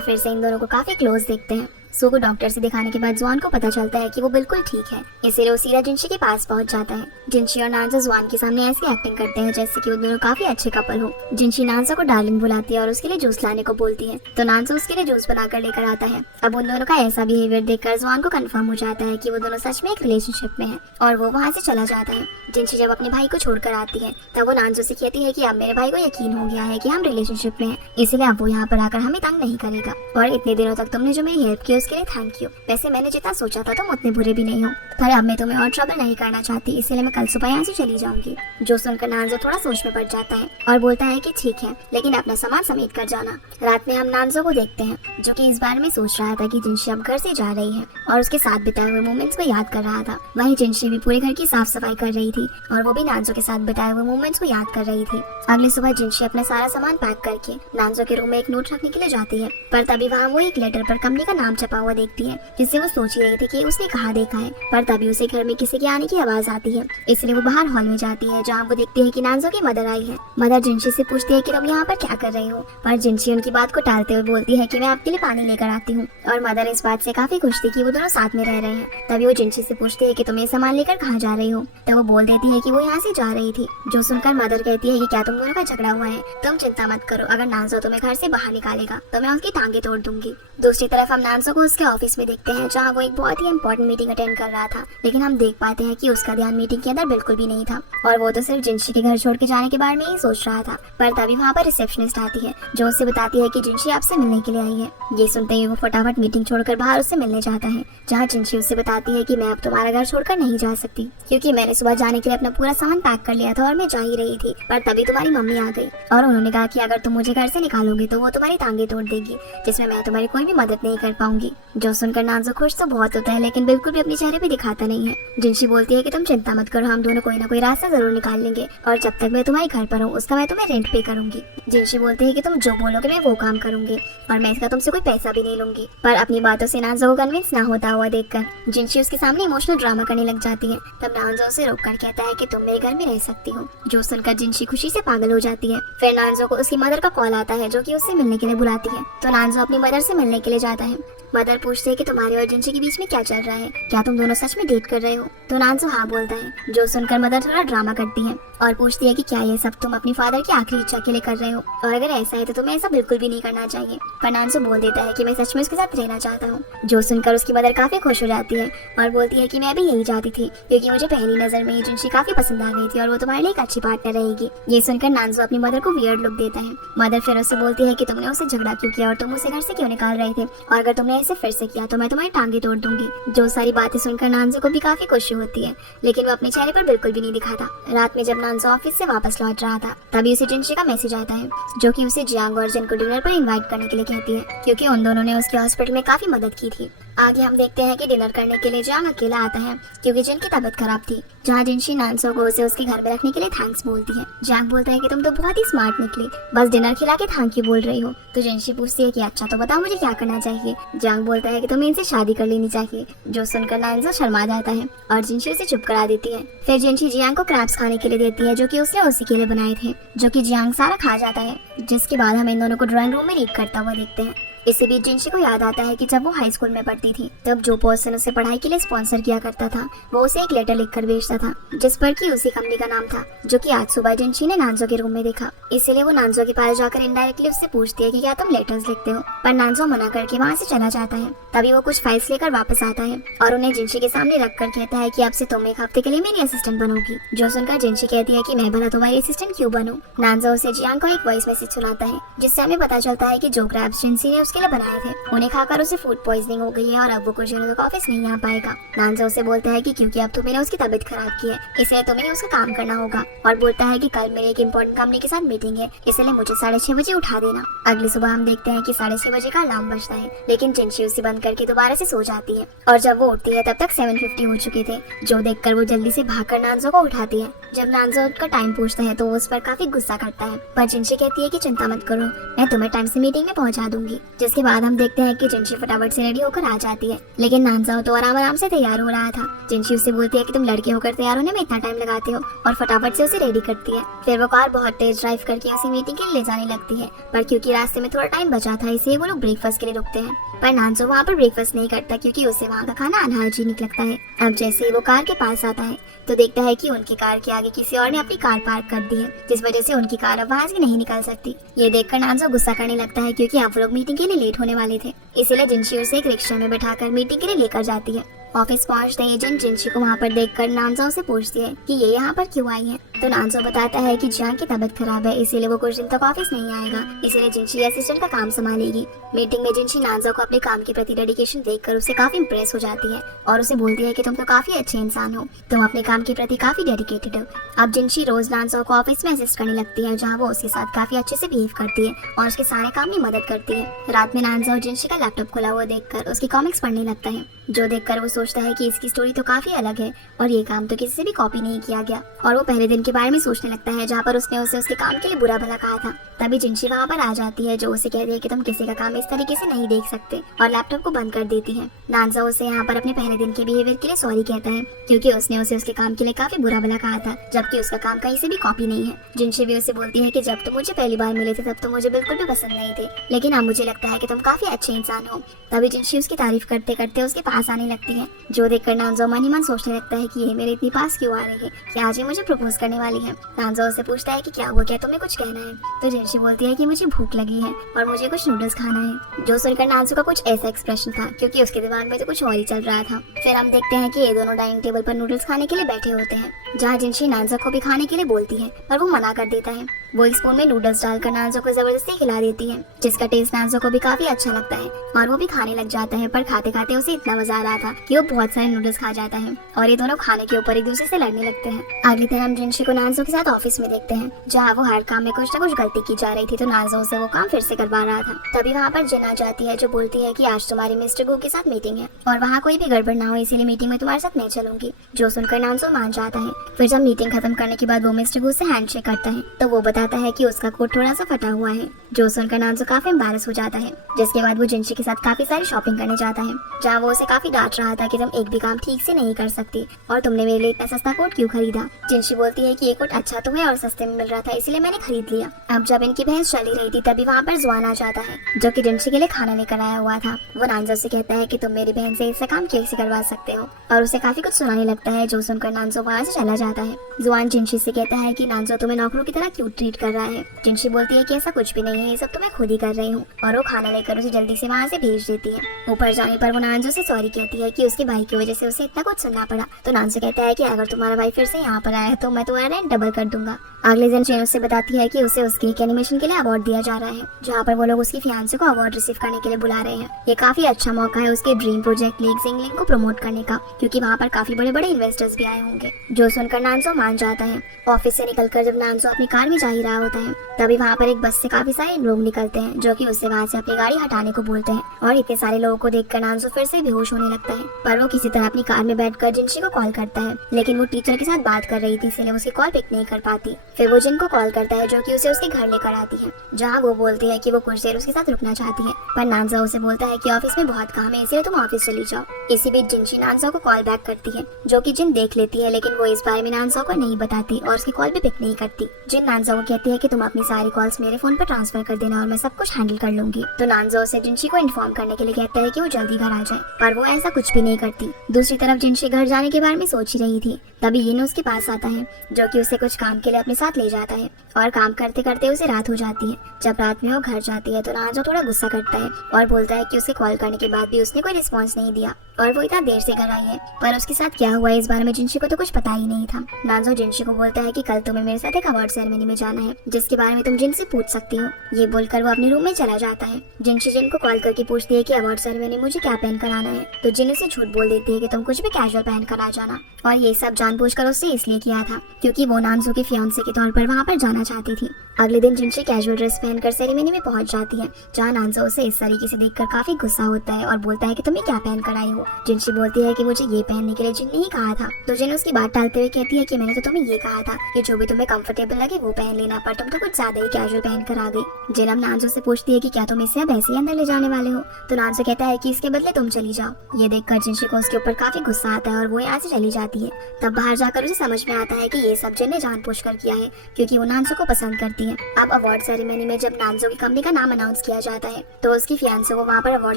फिर से इन दोनों को काफी क्लोज देखते हैं। सू को डॉक्टर से दिखाने के बाद जुआन को पता चलता है कि वो बिल्कुल ठीक है, इसीलिए वो सीधा जिनशी के पास पहुंच जाता है। जिनशी और नानजा जुआन के सामने ऐसी एक्टिंग करते हैं जैसे कि वो दोनों काफी अच्छे कपल हो। जिनशी नानजा को डार्लिंग बुलाती है और उसके लिए जूस लाने को बोलती है, तो नानजा उसके लिए जूस बनाकर लेकर आता है। अब उन दोनों का ऐसा बिहेवियर देखकर जुआन को कंफर्म हो जाता है कि वो दोनों सच में एक रिलेशनशिप में है और वो वहाँ से चला जाता है। जिनशी जब अपने भाई को छोड़कर आती है तब वो नानजो से कहती है कि अब मेरे भाई को यकीन हो गया है कि हम रिलेशनशिप में हैं, इसलिए अब वो यहाँ पर आकर हमें तंग नहीं करेगा और इतने दिनों तक तुमने जो मेरी हेल्प की उसके लिए थैंक यू। वैसे मैंने जितना सोचा था तुम उतने बुरे भी नहीं हो, पर अब मैं तुम्हें और ट्रबल नहीं करना चाहती, इसीलिए मैं कल सुबह यहाँ से चली जाऊंगी। जो सुनकर नानजो थोड़ा सोच में पड़ जाता है और बोलता है कि ठीक है, लेकिन अपना सामान समेट कर जाना। रात में हम नानजो को देखते हैं, जो कि इस बारे में सोच रहा था कि जिनशी अब घर से जा रही है और उसके साथ बिताए हुए मोमेंट्स को याद कर रहा था। वहीं जिनशी भी पूरे घर की साफ सफाई कर रही थी और वो भी नानजो के साथ बिताए हुए मोमेंट्स को याद कर रही थी। अगली सुबह जिनशी अपना सारा सामान पैक करके नानजो के रूम में एक नोट रखने के लिए जाती है, पर तभी वहाँ वो एक लेटर पर कंपनी का नाम छपा हुआ देखती है, जिससे वो सोच रही थी कि उसने कहाँ देखा है। पर तभी उसे घर में किसी के आने की आवाज आती है, इसलिए वो बाहर हॉल में जाती है, जहाँ वो देखती है कि नानजो की मदर आई है। मदर जिनशी से पूछती है कि तुम यहाँ पर क्या कर रही हो, पर जिनशी उनकी बात को टालते हुए बोलती है कि मैं आपके लिए पानी लेकर आती हूँ। और मदर इस बात से काफी खुश थी कि वो दोनों साथ में रह रहे हैं। तभी वो जिनशी से पूछती है कि तुम ये सामान लेकर कहाँ जा रही हो, तो वो बोल देती है कि वो यहाँ से जा रही थी। जो सुनकर मदर कहती है कि क्या तुम दोनों का झगड़ा हुआ है, तुम चिंता मत करो, अगर नानजो तुम्हें घर से बाहर निकालेगा तो मैं उसकी टांगे तोड़ दूंगी। दूसरी तरफ हम नानजो को उसके ऑफिस में देखते हैं, जहाँ वो एक बहुत ही इंपॉर्टेंट मीटिंग अटेंड कर रहा था, लेकिन हम देख पाते हैं कि उसका ध्यान मीटिंग के अंदर बिल्कुल भी नहीं था और वो तो सिर्फ जिनशी के घर छोड़ के जाने के बारे में ही सोच रहा था। पर तभी वहाँ पर रिसेप्शनिस्ट आती है, जो उससे बताती है कि जिनशी आपसे मिलने के लिए आई है। ये सुनते ही वो फटाफट मीटिंग छोड़कर बाहर उससे मिलने जाता है, जहाँ जिनशी उससे बताती है कि मैं अब तुम्हारा घर छोड़कर नहीं जा सकती, क्योंकि मैंने सुबह जाने के लिए अपना पूरा सामान पैक कर लिया था और मैं जा ही रही थी। पर तभी तुम्हारी मम्मी आ गई और उन्होंने कहा कि अगर तुम मुझे घर से निकालोगे तो वो तुम्हारी टांगे तोड़ देगी, जिसमें मैं तुम्हारी कोई भी मदद नहीं कर पाऊंगी। जो सुनकर नानजो खुश तो बहुत होता है, लेकिन बिल्कुल भी अपने चेहरे पे दिखाता नहीं है। जिनशी बोलती है कि तुम चिंता मत करो, हम दोनों कोई ना कोई रास्ता जरूर निकाल लेंगे और जब तक मैं तुम्हारे घर पर हूँ उसका मैं तुम्हें रेंट पे करूंगी। जिनशी बोलती है कि तुम जो बोलोगे मैं वो काम करूंगी और मैं इसका तुमसे कोई पैसा भी नहीं लूंगी। पर अपनी बातों से नानजो को कन्विंस ना होता हुआ देखकर जिनशी उसके सामने इमोशनल ड्रामा करने लग जाती है। तब नानजो उसे रोककर कहता है कि तुम मेरे घर में रह सकती हो। जो सुनकर जिनशी खुशी से पागल हो जाती है। फिर नानजो को उसकी मदर का कॉल आता है, जो कि उससे मिलने के लिए बुलाती है, तो नानजो अपनी मदर से मिलने के लिए जाता है। मदर पूछती है कि तुम्हारे और जिनशी के बीच में क्या चल रहा है, क्या तुम दोनों सच में डेट कर रहे हो? तो नानसो हाँ बोलता है, जो सुनकर मदर थोड़ा ड्रामा करती है और पूछती है कि क्या ये सब तुम अपनी फादर की आखिरी इच्छा के लिए कर रहे हो, और अगर ऐसा है तो तुम्हें ऐसा बिल्कुल भी नहीं करना चाहिए। पर नानसो बोल देता है कि मैं सच में उसके साथ रहना चाहता हूँ। जो सुनकर उसकी मदर काफी खुश हो जाती है और बोलती है कि मैं भी यही चाहती थी, क्योंकि मुझे पहली नजर में ये जिनशी काफी पसंद आ गई थी और वो तुम्हारे लिए एक अच्छी पार्टनर रहेगी। ये सुनकर नानसो अपनी मदर को वियर्ड लुक देता है। मदर फिर उससे बोलती है कि तुमने उससे झगड़ा क्यों किया और तुम उसे घर से क्यों निकाल रहे थे, और अगर तुमने ऐसे फिर से किया तो मैं तुम्हारी टांगे तोड़ दूंगी। जो सारी बातें सुनकर नानसो को भी काफी खुशी होती है, लेकिन वो अपने चेहरे पर बिल्कुल भी नहीं दिखाता। रात में जब नानसो ऑफिस से वापस लौट रहा था, तभी उसे जिनशी का मैसेज आता है, जो कि उसे जियांग और जिन को डिनर पर इनवाइट करने के लिए कहती है, क्योंकि उन दोनों ने उसके हॉस्पिटल में काफी मदद की थी। आगे हम देखते हैं कि डिनर करने के लिए जियांग अकेला आता है, क्योंकि जिन की तबीयत खराब थी, जहाँ जिनशी नानसो को उसे उसके घर में रखने के लिए थैंक्स बोलती है। जियांग बोलता है कि तुम तो बहुत ही स्मार्ट निकली, बस डिनर खिला के थैंक यू बोल रही हो। तो जिनशी पूछती है कि अच्छा तो बताओ मुझे क्या करना चाहिए। जियांग बोलता है कि तुम्हें इनसे शादी कर लेनी चाहिए। जो सुनकर नानसो शर्मा जाता है और जिनशी उसे चुप करा देती है। फिर जिनशी जियांग को क्रैब्स खाने के लिए देती है, जो कि उसने उसी के लिए बनाए थे, जो कि जियांग सारा खा जाता है। जिसके बाद हम इन दोनों को ड्राइंग रूम में रीड करता हुआ देखते हैं। इसी बीच जिनशी को याद आता है कि जब वो हाई स्कूल में पढ़ती थी, तब जो पर्सन उसे पढ़ाई के लिए स्पॉन्सर किया करता था, वो उसे एक लेटर लिखकर भेजता था, जिस पर कि उसी कंपनी का नाम था, जो कि आज सुबह जिनशी ने नानसो के रूम में देखा। इसीलिए वो नानसो के पास जाकर इनडायरेक्टली उससे पूछती है कि क्या तुम लेटर्स लिखते हो, पर नानसो मना करके वहाँ से चला जाता है। तभी वो कुछ फाइल्स लेकर वापस आता है और उन्हें जिनशी के सामने रखकर कहता है कि अब से तुम एक हफ्ते के लिए मेरी असिस्टेंट बनोगी। जो सुनकर जिनशी कहती है कि मैं भला तुम्हारी असिस्टेंट क्यों बनूं। नानसो उसे जियांग को एक वॉइस मैसेज सुनाता है, जिससे हमें पता चलता है कि जो क्रैब्स जिनशी ने उसके लिए बनाए थे, उन्हें खाकर उसे फूड पॉइजनिंग हो गई है और अब वो कुछ दिनों तक ऑफिस नहीं आ पाएगा। नानसो उसे बोलता है कि क्योंकि अब तुम्हें उसकी तबीयत खराब की है, इसलिए तुम्हें उसका काम करना होगा, और बोलता है कि कल मेरे एक इम्पोर्टेंट कंपनी के साथ मीटिंग है, इसलिए मुझे 6:30 बजे उठा देना। अगली सुबह हम देखते हैं कि 6:30 बजे का अलार्म बजता है, लेकिन जिनशी उसे बंद करके दोबारा से सो जाती है, और जब वो उठती है तब तक 7:50 हो चुके थे। जो देखकर वो जल्दी से भागकर नानसो को उठाती है। जब नानसो का टाइम पूछता है तो वो उस पर काफी गुस्सा करता है, पर जिनशी कहती है कि चिंता मत करो, मैं तुम्हें टाइम से मीटिंग में पहुंचा दूंगी। जिसके बाद हम देखते हैं कि जिनशी फटाफट से रेडी होकर आ जाती है, लेकिन नानसो तो आराम से तैयार हो रहा था। जिनशी उससे बोलती है कि तुम लड़के होकर तैयार होने में इतना टाइम लगाते हो, और फटाफट से उसे रेडी करती है। फिर वो कार बहुत तेज ड्राइव करके उसे मीटिंग के लिए ले जाने लगती है, पर क्योंकि रास्ते में थोड़ा टाइम बचा था, इसलिए वो लोग ब्रेकफास्ट के लिए रुकते हैं। पर नानसो वहाँ पर ब्रेकफास्ट नहीं करता, क्योंकि उसे वहाँ का खाना अनहाइजीनिक लगता है। अब जैसे ही वो कार के पास आता है, तो देखता है कि उनकी कार के आगे किसी और ने अपनी कार पार्क कर दी है, जिस वजह से उनकी कार अब वहाँ से नहीं निकल सकती। ये देखकर नानसो गुस्सा करने लगता है, क्योंकि अब लोग मीटिंग के लिए लेट होने वाले थे। इसीलिए जिनशी उसे एक रिक्शा में बैठाकर मीटिंग के लिए लेकर जाती है। ऑफिस पहुंचते ही जिनशी को वहाँ पर देखकर नानसो से पूछती है कि ये यहाँ पर क्यों आई है। तो नानसो बताता है कि जियांग की तबीयत खराब है, इसीलिए वो कुछ दिन तक ऑफिस नहीं आएगा, इसीलिए जिनशी असिस्टेंट का काम संभालेगी। मीटिंग में जिनशी नानसो को अपने काम के प्रति डेडिकेशन देखकर उससे काफी इंप्रेस हो जाती है और उसे बोलती है कि तुम तो काफी अच्छे इंसान हो, तुम अपने काम के प्रति काफी डेडिकेटेड हो। अब जिनशी रोज नानसो को ऑफिस में असिस्ट करने लगती है, जहाँ वो उसके साथ काफी अच्छे से बिहेव करती है और उसके सारे काम में मदद करती है। रात में नानसो जिनशी का लैपटॉप खुला हुआ देखकर उसकी कॉमिक्स पढ़ने लगता है, जो देखकर वो सोचता है कि इसकी स्टोरी तो काफी अलग है और ये काम तो किसी से भी कॉपी नहीं किया गया, और वो पहले दिन के बारे में सोचने लगता है जहाँ पर उसने उसे उसके काम के लिए बुरा भला कहा था। तभी जिनशी वहाँ पर आ जाती है, जो उसे कहती है कि तुम किसी का काम इस तरीके से नहीं देख सकते, और लैपटॉप को बंद कर देती है। नानसो उसे यहाँ पर अपने पहले दिन के बिहेवियर के लिए सॉरी कहता है, क्योंकि उसने उसे उसके काम के लिए काफी बुरा भला कहा था, जबकि उसका काम कहीं से भी कॉपी नहीं है। जिनशी भी उसे बोलती है कि जब तुम मुझे पहली बार मिले थे तब तो मुझे बिल्कुल भी पसंद नहीं थे, लेकिन अब मुझे लगता है कि तुम काफी अच्छे इंसान हो। तभी जिनशी उसकी तारीफ करते करते उसके पास आने लगती है, जो देखकर नानसो मन ही मन सोचने लगता है कि ये मेरे इतनी पास क्यों आ रही है, क्या आज ये मुझे प्रपोज करने वाली है। नानसो उससे पूछता है कि क्या हुआ, क्या तुम्हें कुछ कहना है। तो जिनशी बोलती है कि मुझे भूख लगी है और मुझे कुछ नूडल्स खाना है। जो सुनकर नानसो का कुछ ऐसा एक्सप्रेशन था, क्योंकि उसके दिमाग में तो कुछ और ही चल रहा था। फिर हम देखते हैं कि ये दोनों डाइनिंग टेबल पर नूडल्स खाने के लिए बैठे होते हैं, जहाँ जिनशी नानसो को भी खाने के लिए बोलती है, पर वो मना कर देता है। वो एक स्पून में नूडल्स डालकर नानसो को जबरदस्ती खिला देती है, जिसका टेस्ट नानसो को भी काफी अच्छा लगता है और वो भी खाने लग जाता है। पर खाते खाते उसे इतना मजा आ रहा था कि वो बहुत सारे नूडल्स खा जाता है और ये दोनों खाने के ऊपर एक दूसरे से लड़ने लगते हैं। अगली तरह हम जिनशी को नानसो के साथ ऑफिस में देखते हैं, जहाँ वो हर काम में कुछ न कुछ गलती की जा रही थी, तो नानसो से वो काम फिर से करवा रहा था। तभी वहाँ पर जिन आ जाती है, जो बोलती है कि आज तुम्हारी मिस्टर गो के साथ मीटिंग है और वहाँ कोई भी गड़बड़ ना हो, इसीलिए मीटिंग में तुम्हारे साथ मैं चलूंगी। जो सुनकर नानसो मान जाता है। फिर जब मीटिंग खत्म करने के बाद वो मिस्टर गो से हैंडशेक करता है, तो वो बताता बताता है कि उसका कोट थोड़ा सा फटा हुआ है, जो सुनकर नानजो काफी एम्बैरस हो जाता है। जिसके बाद वो जिनशी के साथ काफी सारी शॉपिंग करने जाता है, जहाँ वो उसे काफी डांट रहा था कि तुम एक भी काम ठीक से नहीं कर सकती और तुमने मेरे लिए इतना सस्ता कोट क्यों खरीदा। जिनशी बोलती है कि ये कोट अच्छा तो है और सस्ते में मिल रहा था, इसलिए मैंने खरीद लिया। अब जब इनकी बहस चली रही थी तभी वहाँ पर जुआन आ जाता है, जो कि जिनशी के लिए खाना लेकर आया हुआ था। वो नानजो से कहता है कि तुम मेरी बहन से इससे काम कैसे करवा सकते हो, और उसे काफी कुछ सुनाने लगता है, जो सुनकर नानजो वहाँ से चला जाता है। जुआन जिनशी से कहता है कि नानजो तुम्हें नौकरों की तरह क्यों ट्रीट कर रहा है। जिनशी बोलती है कि ऐसा कुछ भी नहीं है, ये सब तो मैं खुद ही कर रही हूँ, और वो खाना लेकर उसे जल्दी से वहाँ से भेज देती है। ऊपर जाने पर वो नानजो से सॉरी कहती है कि उसके भाई की वजह से उसे इतना कुछ सुनना पड़ा। तो नानजो कहता है कि अगर तुम्हारा भाई फिर से यहाँ पर आया तो मैं तुम्हारा रेंट डबल कर दूंगा। अगले दिन जेन उससे बताती है कि उसे उसकी एनिमेशन के लिए अवार्ड दिया जा रहा है, जहाँ पर वो लोग उसकी फियांसे को अवार्ड रिसीव करने के लिए बुला रहे हैं। ये काफी अच्छा मौका है उसके ड्रीम प्रोजेक्ट लीग सिंगलिंग को प्रमोट करने का, क्योंकि वहाँ पर काफी बड़े बड़े इन्वेस्टर्स भी आए होंगे। जो सुनकर नानजो मान जाता है। ऑफिस से निकलकर जब नानजो अपनी कार में जा ही रहा होता है, तभी वहाँ पर एक बस से काफी सारे लोग निकलते हैं, जो कि उससे वहाँ से अपनी गाड़ी हटाने को बोलते हैं। और इतने सारे लोगों को देखकर नानजो फिर से बेहोश होने लगता है, पर वो किसी तरह अपनी कार में बैठकर जिनशी को कॉल करता है, लेकिन वो टीचर के साथ बात कर रही थी, इसलिए उसकी कॉल पिक नहीं कर पाती। फिर वो जिन को कॉल करता है, जो कि उसे उसके घर लेकर आती है, जहाँ वो बोलती है कि वो कुछ देर उसके साथ रुकना चाहती है, पर नानजो उसे बोलता है कि ऑफिस में बहुत काम है, इसलिए तुम ऑफिस चली जाओ। इसी बीच जिनशी नानजो को कॉल बैक करती है, जो कि जिन देख लेती है, लेकिन वो इस बारे में नानजो को नहीं बताती और उसकी कॉल भी पिक नहीं करती। जिन नानजो को कहती है कि तुम अपनी सारी कॉल्स मेरे फोन पर ट्रांसफर कर देना और मैं सब कुछ हैंडल कर लूंगी। तो नानजो उसे जिनशी को इन्फॉर्म करने के लिए कहता है कि वो जल्दी घर आ जाए, पर वो ऐसा कुछ भी नहीं करती। दूसरी तरफ जिनशी घर जाने के बारे में सोच ही रही थी, तभी यिन उसके पास आता है, जो कि उसे कुछ काम के लिए अपने साथ ले जाता है, और काम करते करते उसे रात हो जाती है। जब रात में वो घर जाती है तो नानजो थोड़ा गुस्सा करता है और बोलता है कि उसे कॉल करने के बाद भी उसने कोई रिस्पॉन्स नहीं दिया और वो इतना देर से घर आई है, पर उसके साथ क्या हुआ इस बारे में जिनशी को तो कुछ पता ही नहीं था। नानजो जिनशी को बोलता है कि कल तुम्हें मेरे साथ एक अवार्ड सेरेमनी में जाना है, जिसके बारे में तुम जिन से पूछ सकती हो। ये बोलकर वो अपने रूम में चला जाता है। जिनशी जिन को कॉल करके पूछती है कि अवार्ड सेरेमनी मुझे क्या पहन कर आना है, तो जिन उसे झूठ बोल देती है कि तुम कुछ भी कैजुअल पहन कर आ जाना, और ये सब जानबूझकर उससे इसलिए किया था क्योंकि वो नानजो के फियांसे के तौर पर वहाँ पर जाना चाहती थी। अगले दिन जिनशी कैजुअल ड्रेस पहनकर सेरेमनी में पहुंच जाती है, जहाँ नानजो उसे इस तरीके से देखकर काफी गुस्सा होता है और बोलता है कि तुम ये क्या पहन कर आई हो। जिनशी बोलती है कि मुझे ये पहनने के लिए जिन ने ही कहा था। तो जिन उसकी बात टालते हुए कहती है कि मैंने तो तुम्हें ये कहा था कि जो भी तुम्हें कंफर्टेबल लगे वो पहन लेना, पर तुम तो कुछ ज्यादा ही कैजुअल पहन कर आ गई। जिन अब नानजो से पूछती है कि क्या तुम इसे अब ऐसे ही अंदर ले जाने वाले हो, तो नानजो कहता है कि इसके बदले तुम चली जाओ। ये देखकर जिनशी को उसके ऊपर काफी गुस्सा आता है और वो यहाँ से चली जाती है। तब बाहर जाकर उसे समझ में आता है कि ये सब जिन ने जानबूझकर किया है, क्योंकि वो नानजो को पसंद करती है। अब अवार्ड सेरेमनी में जब नानजो की कंपनी का नाम अनाउंस किया जाता है, तो उसकी फियांसे को वहाँ पर अवार्ड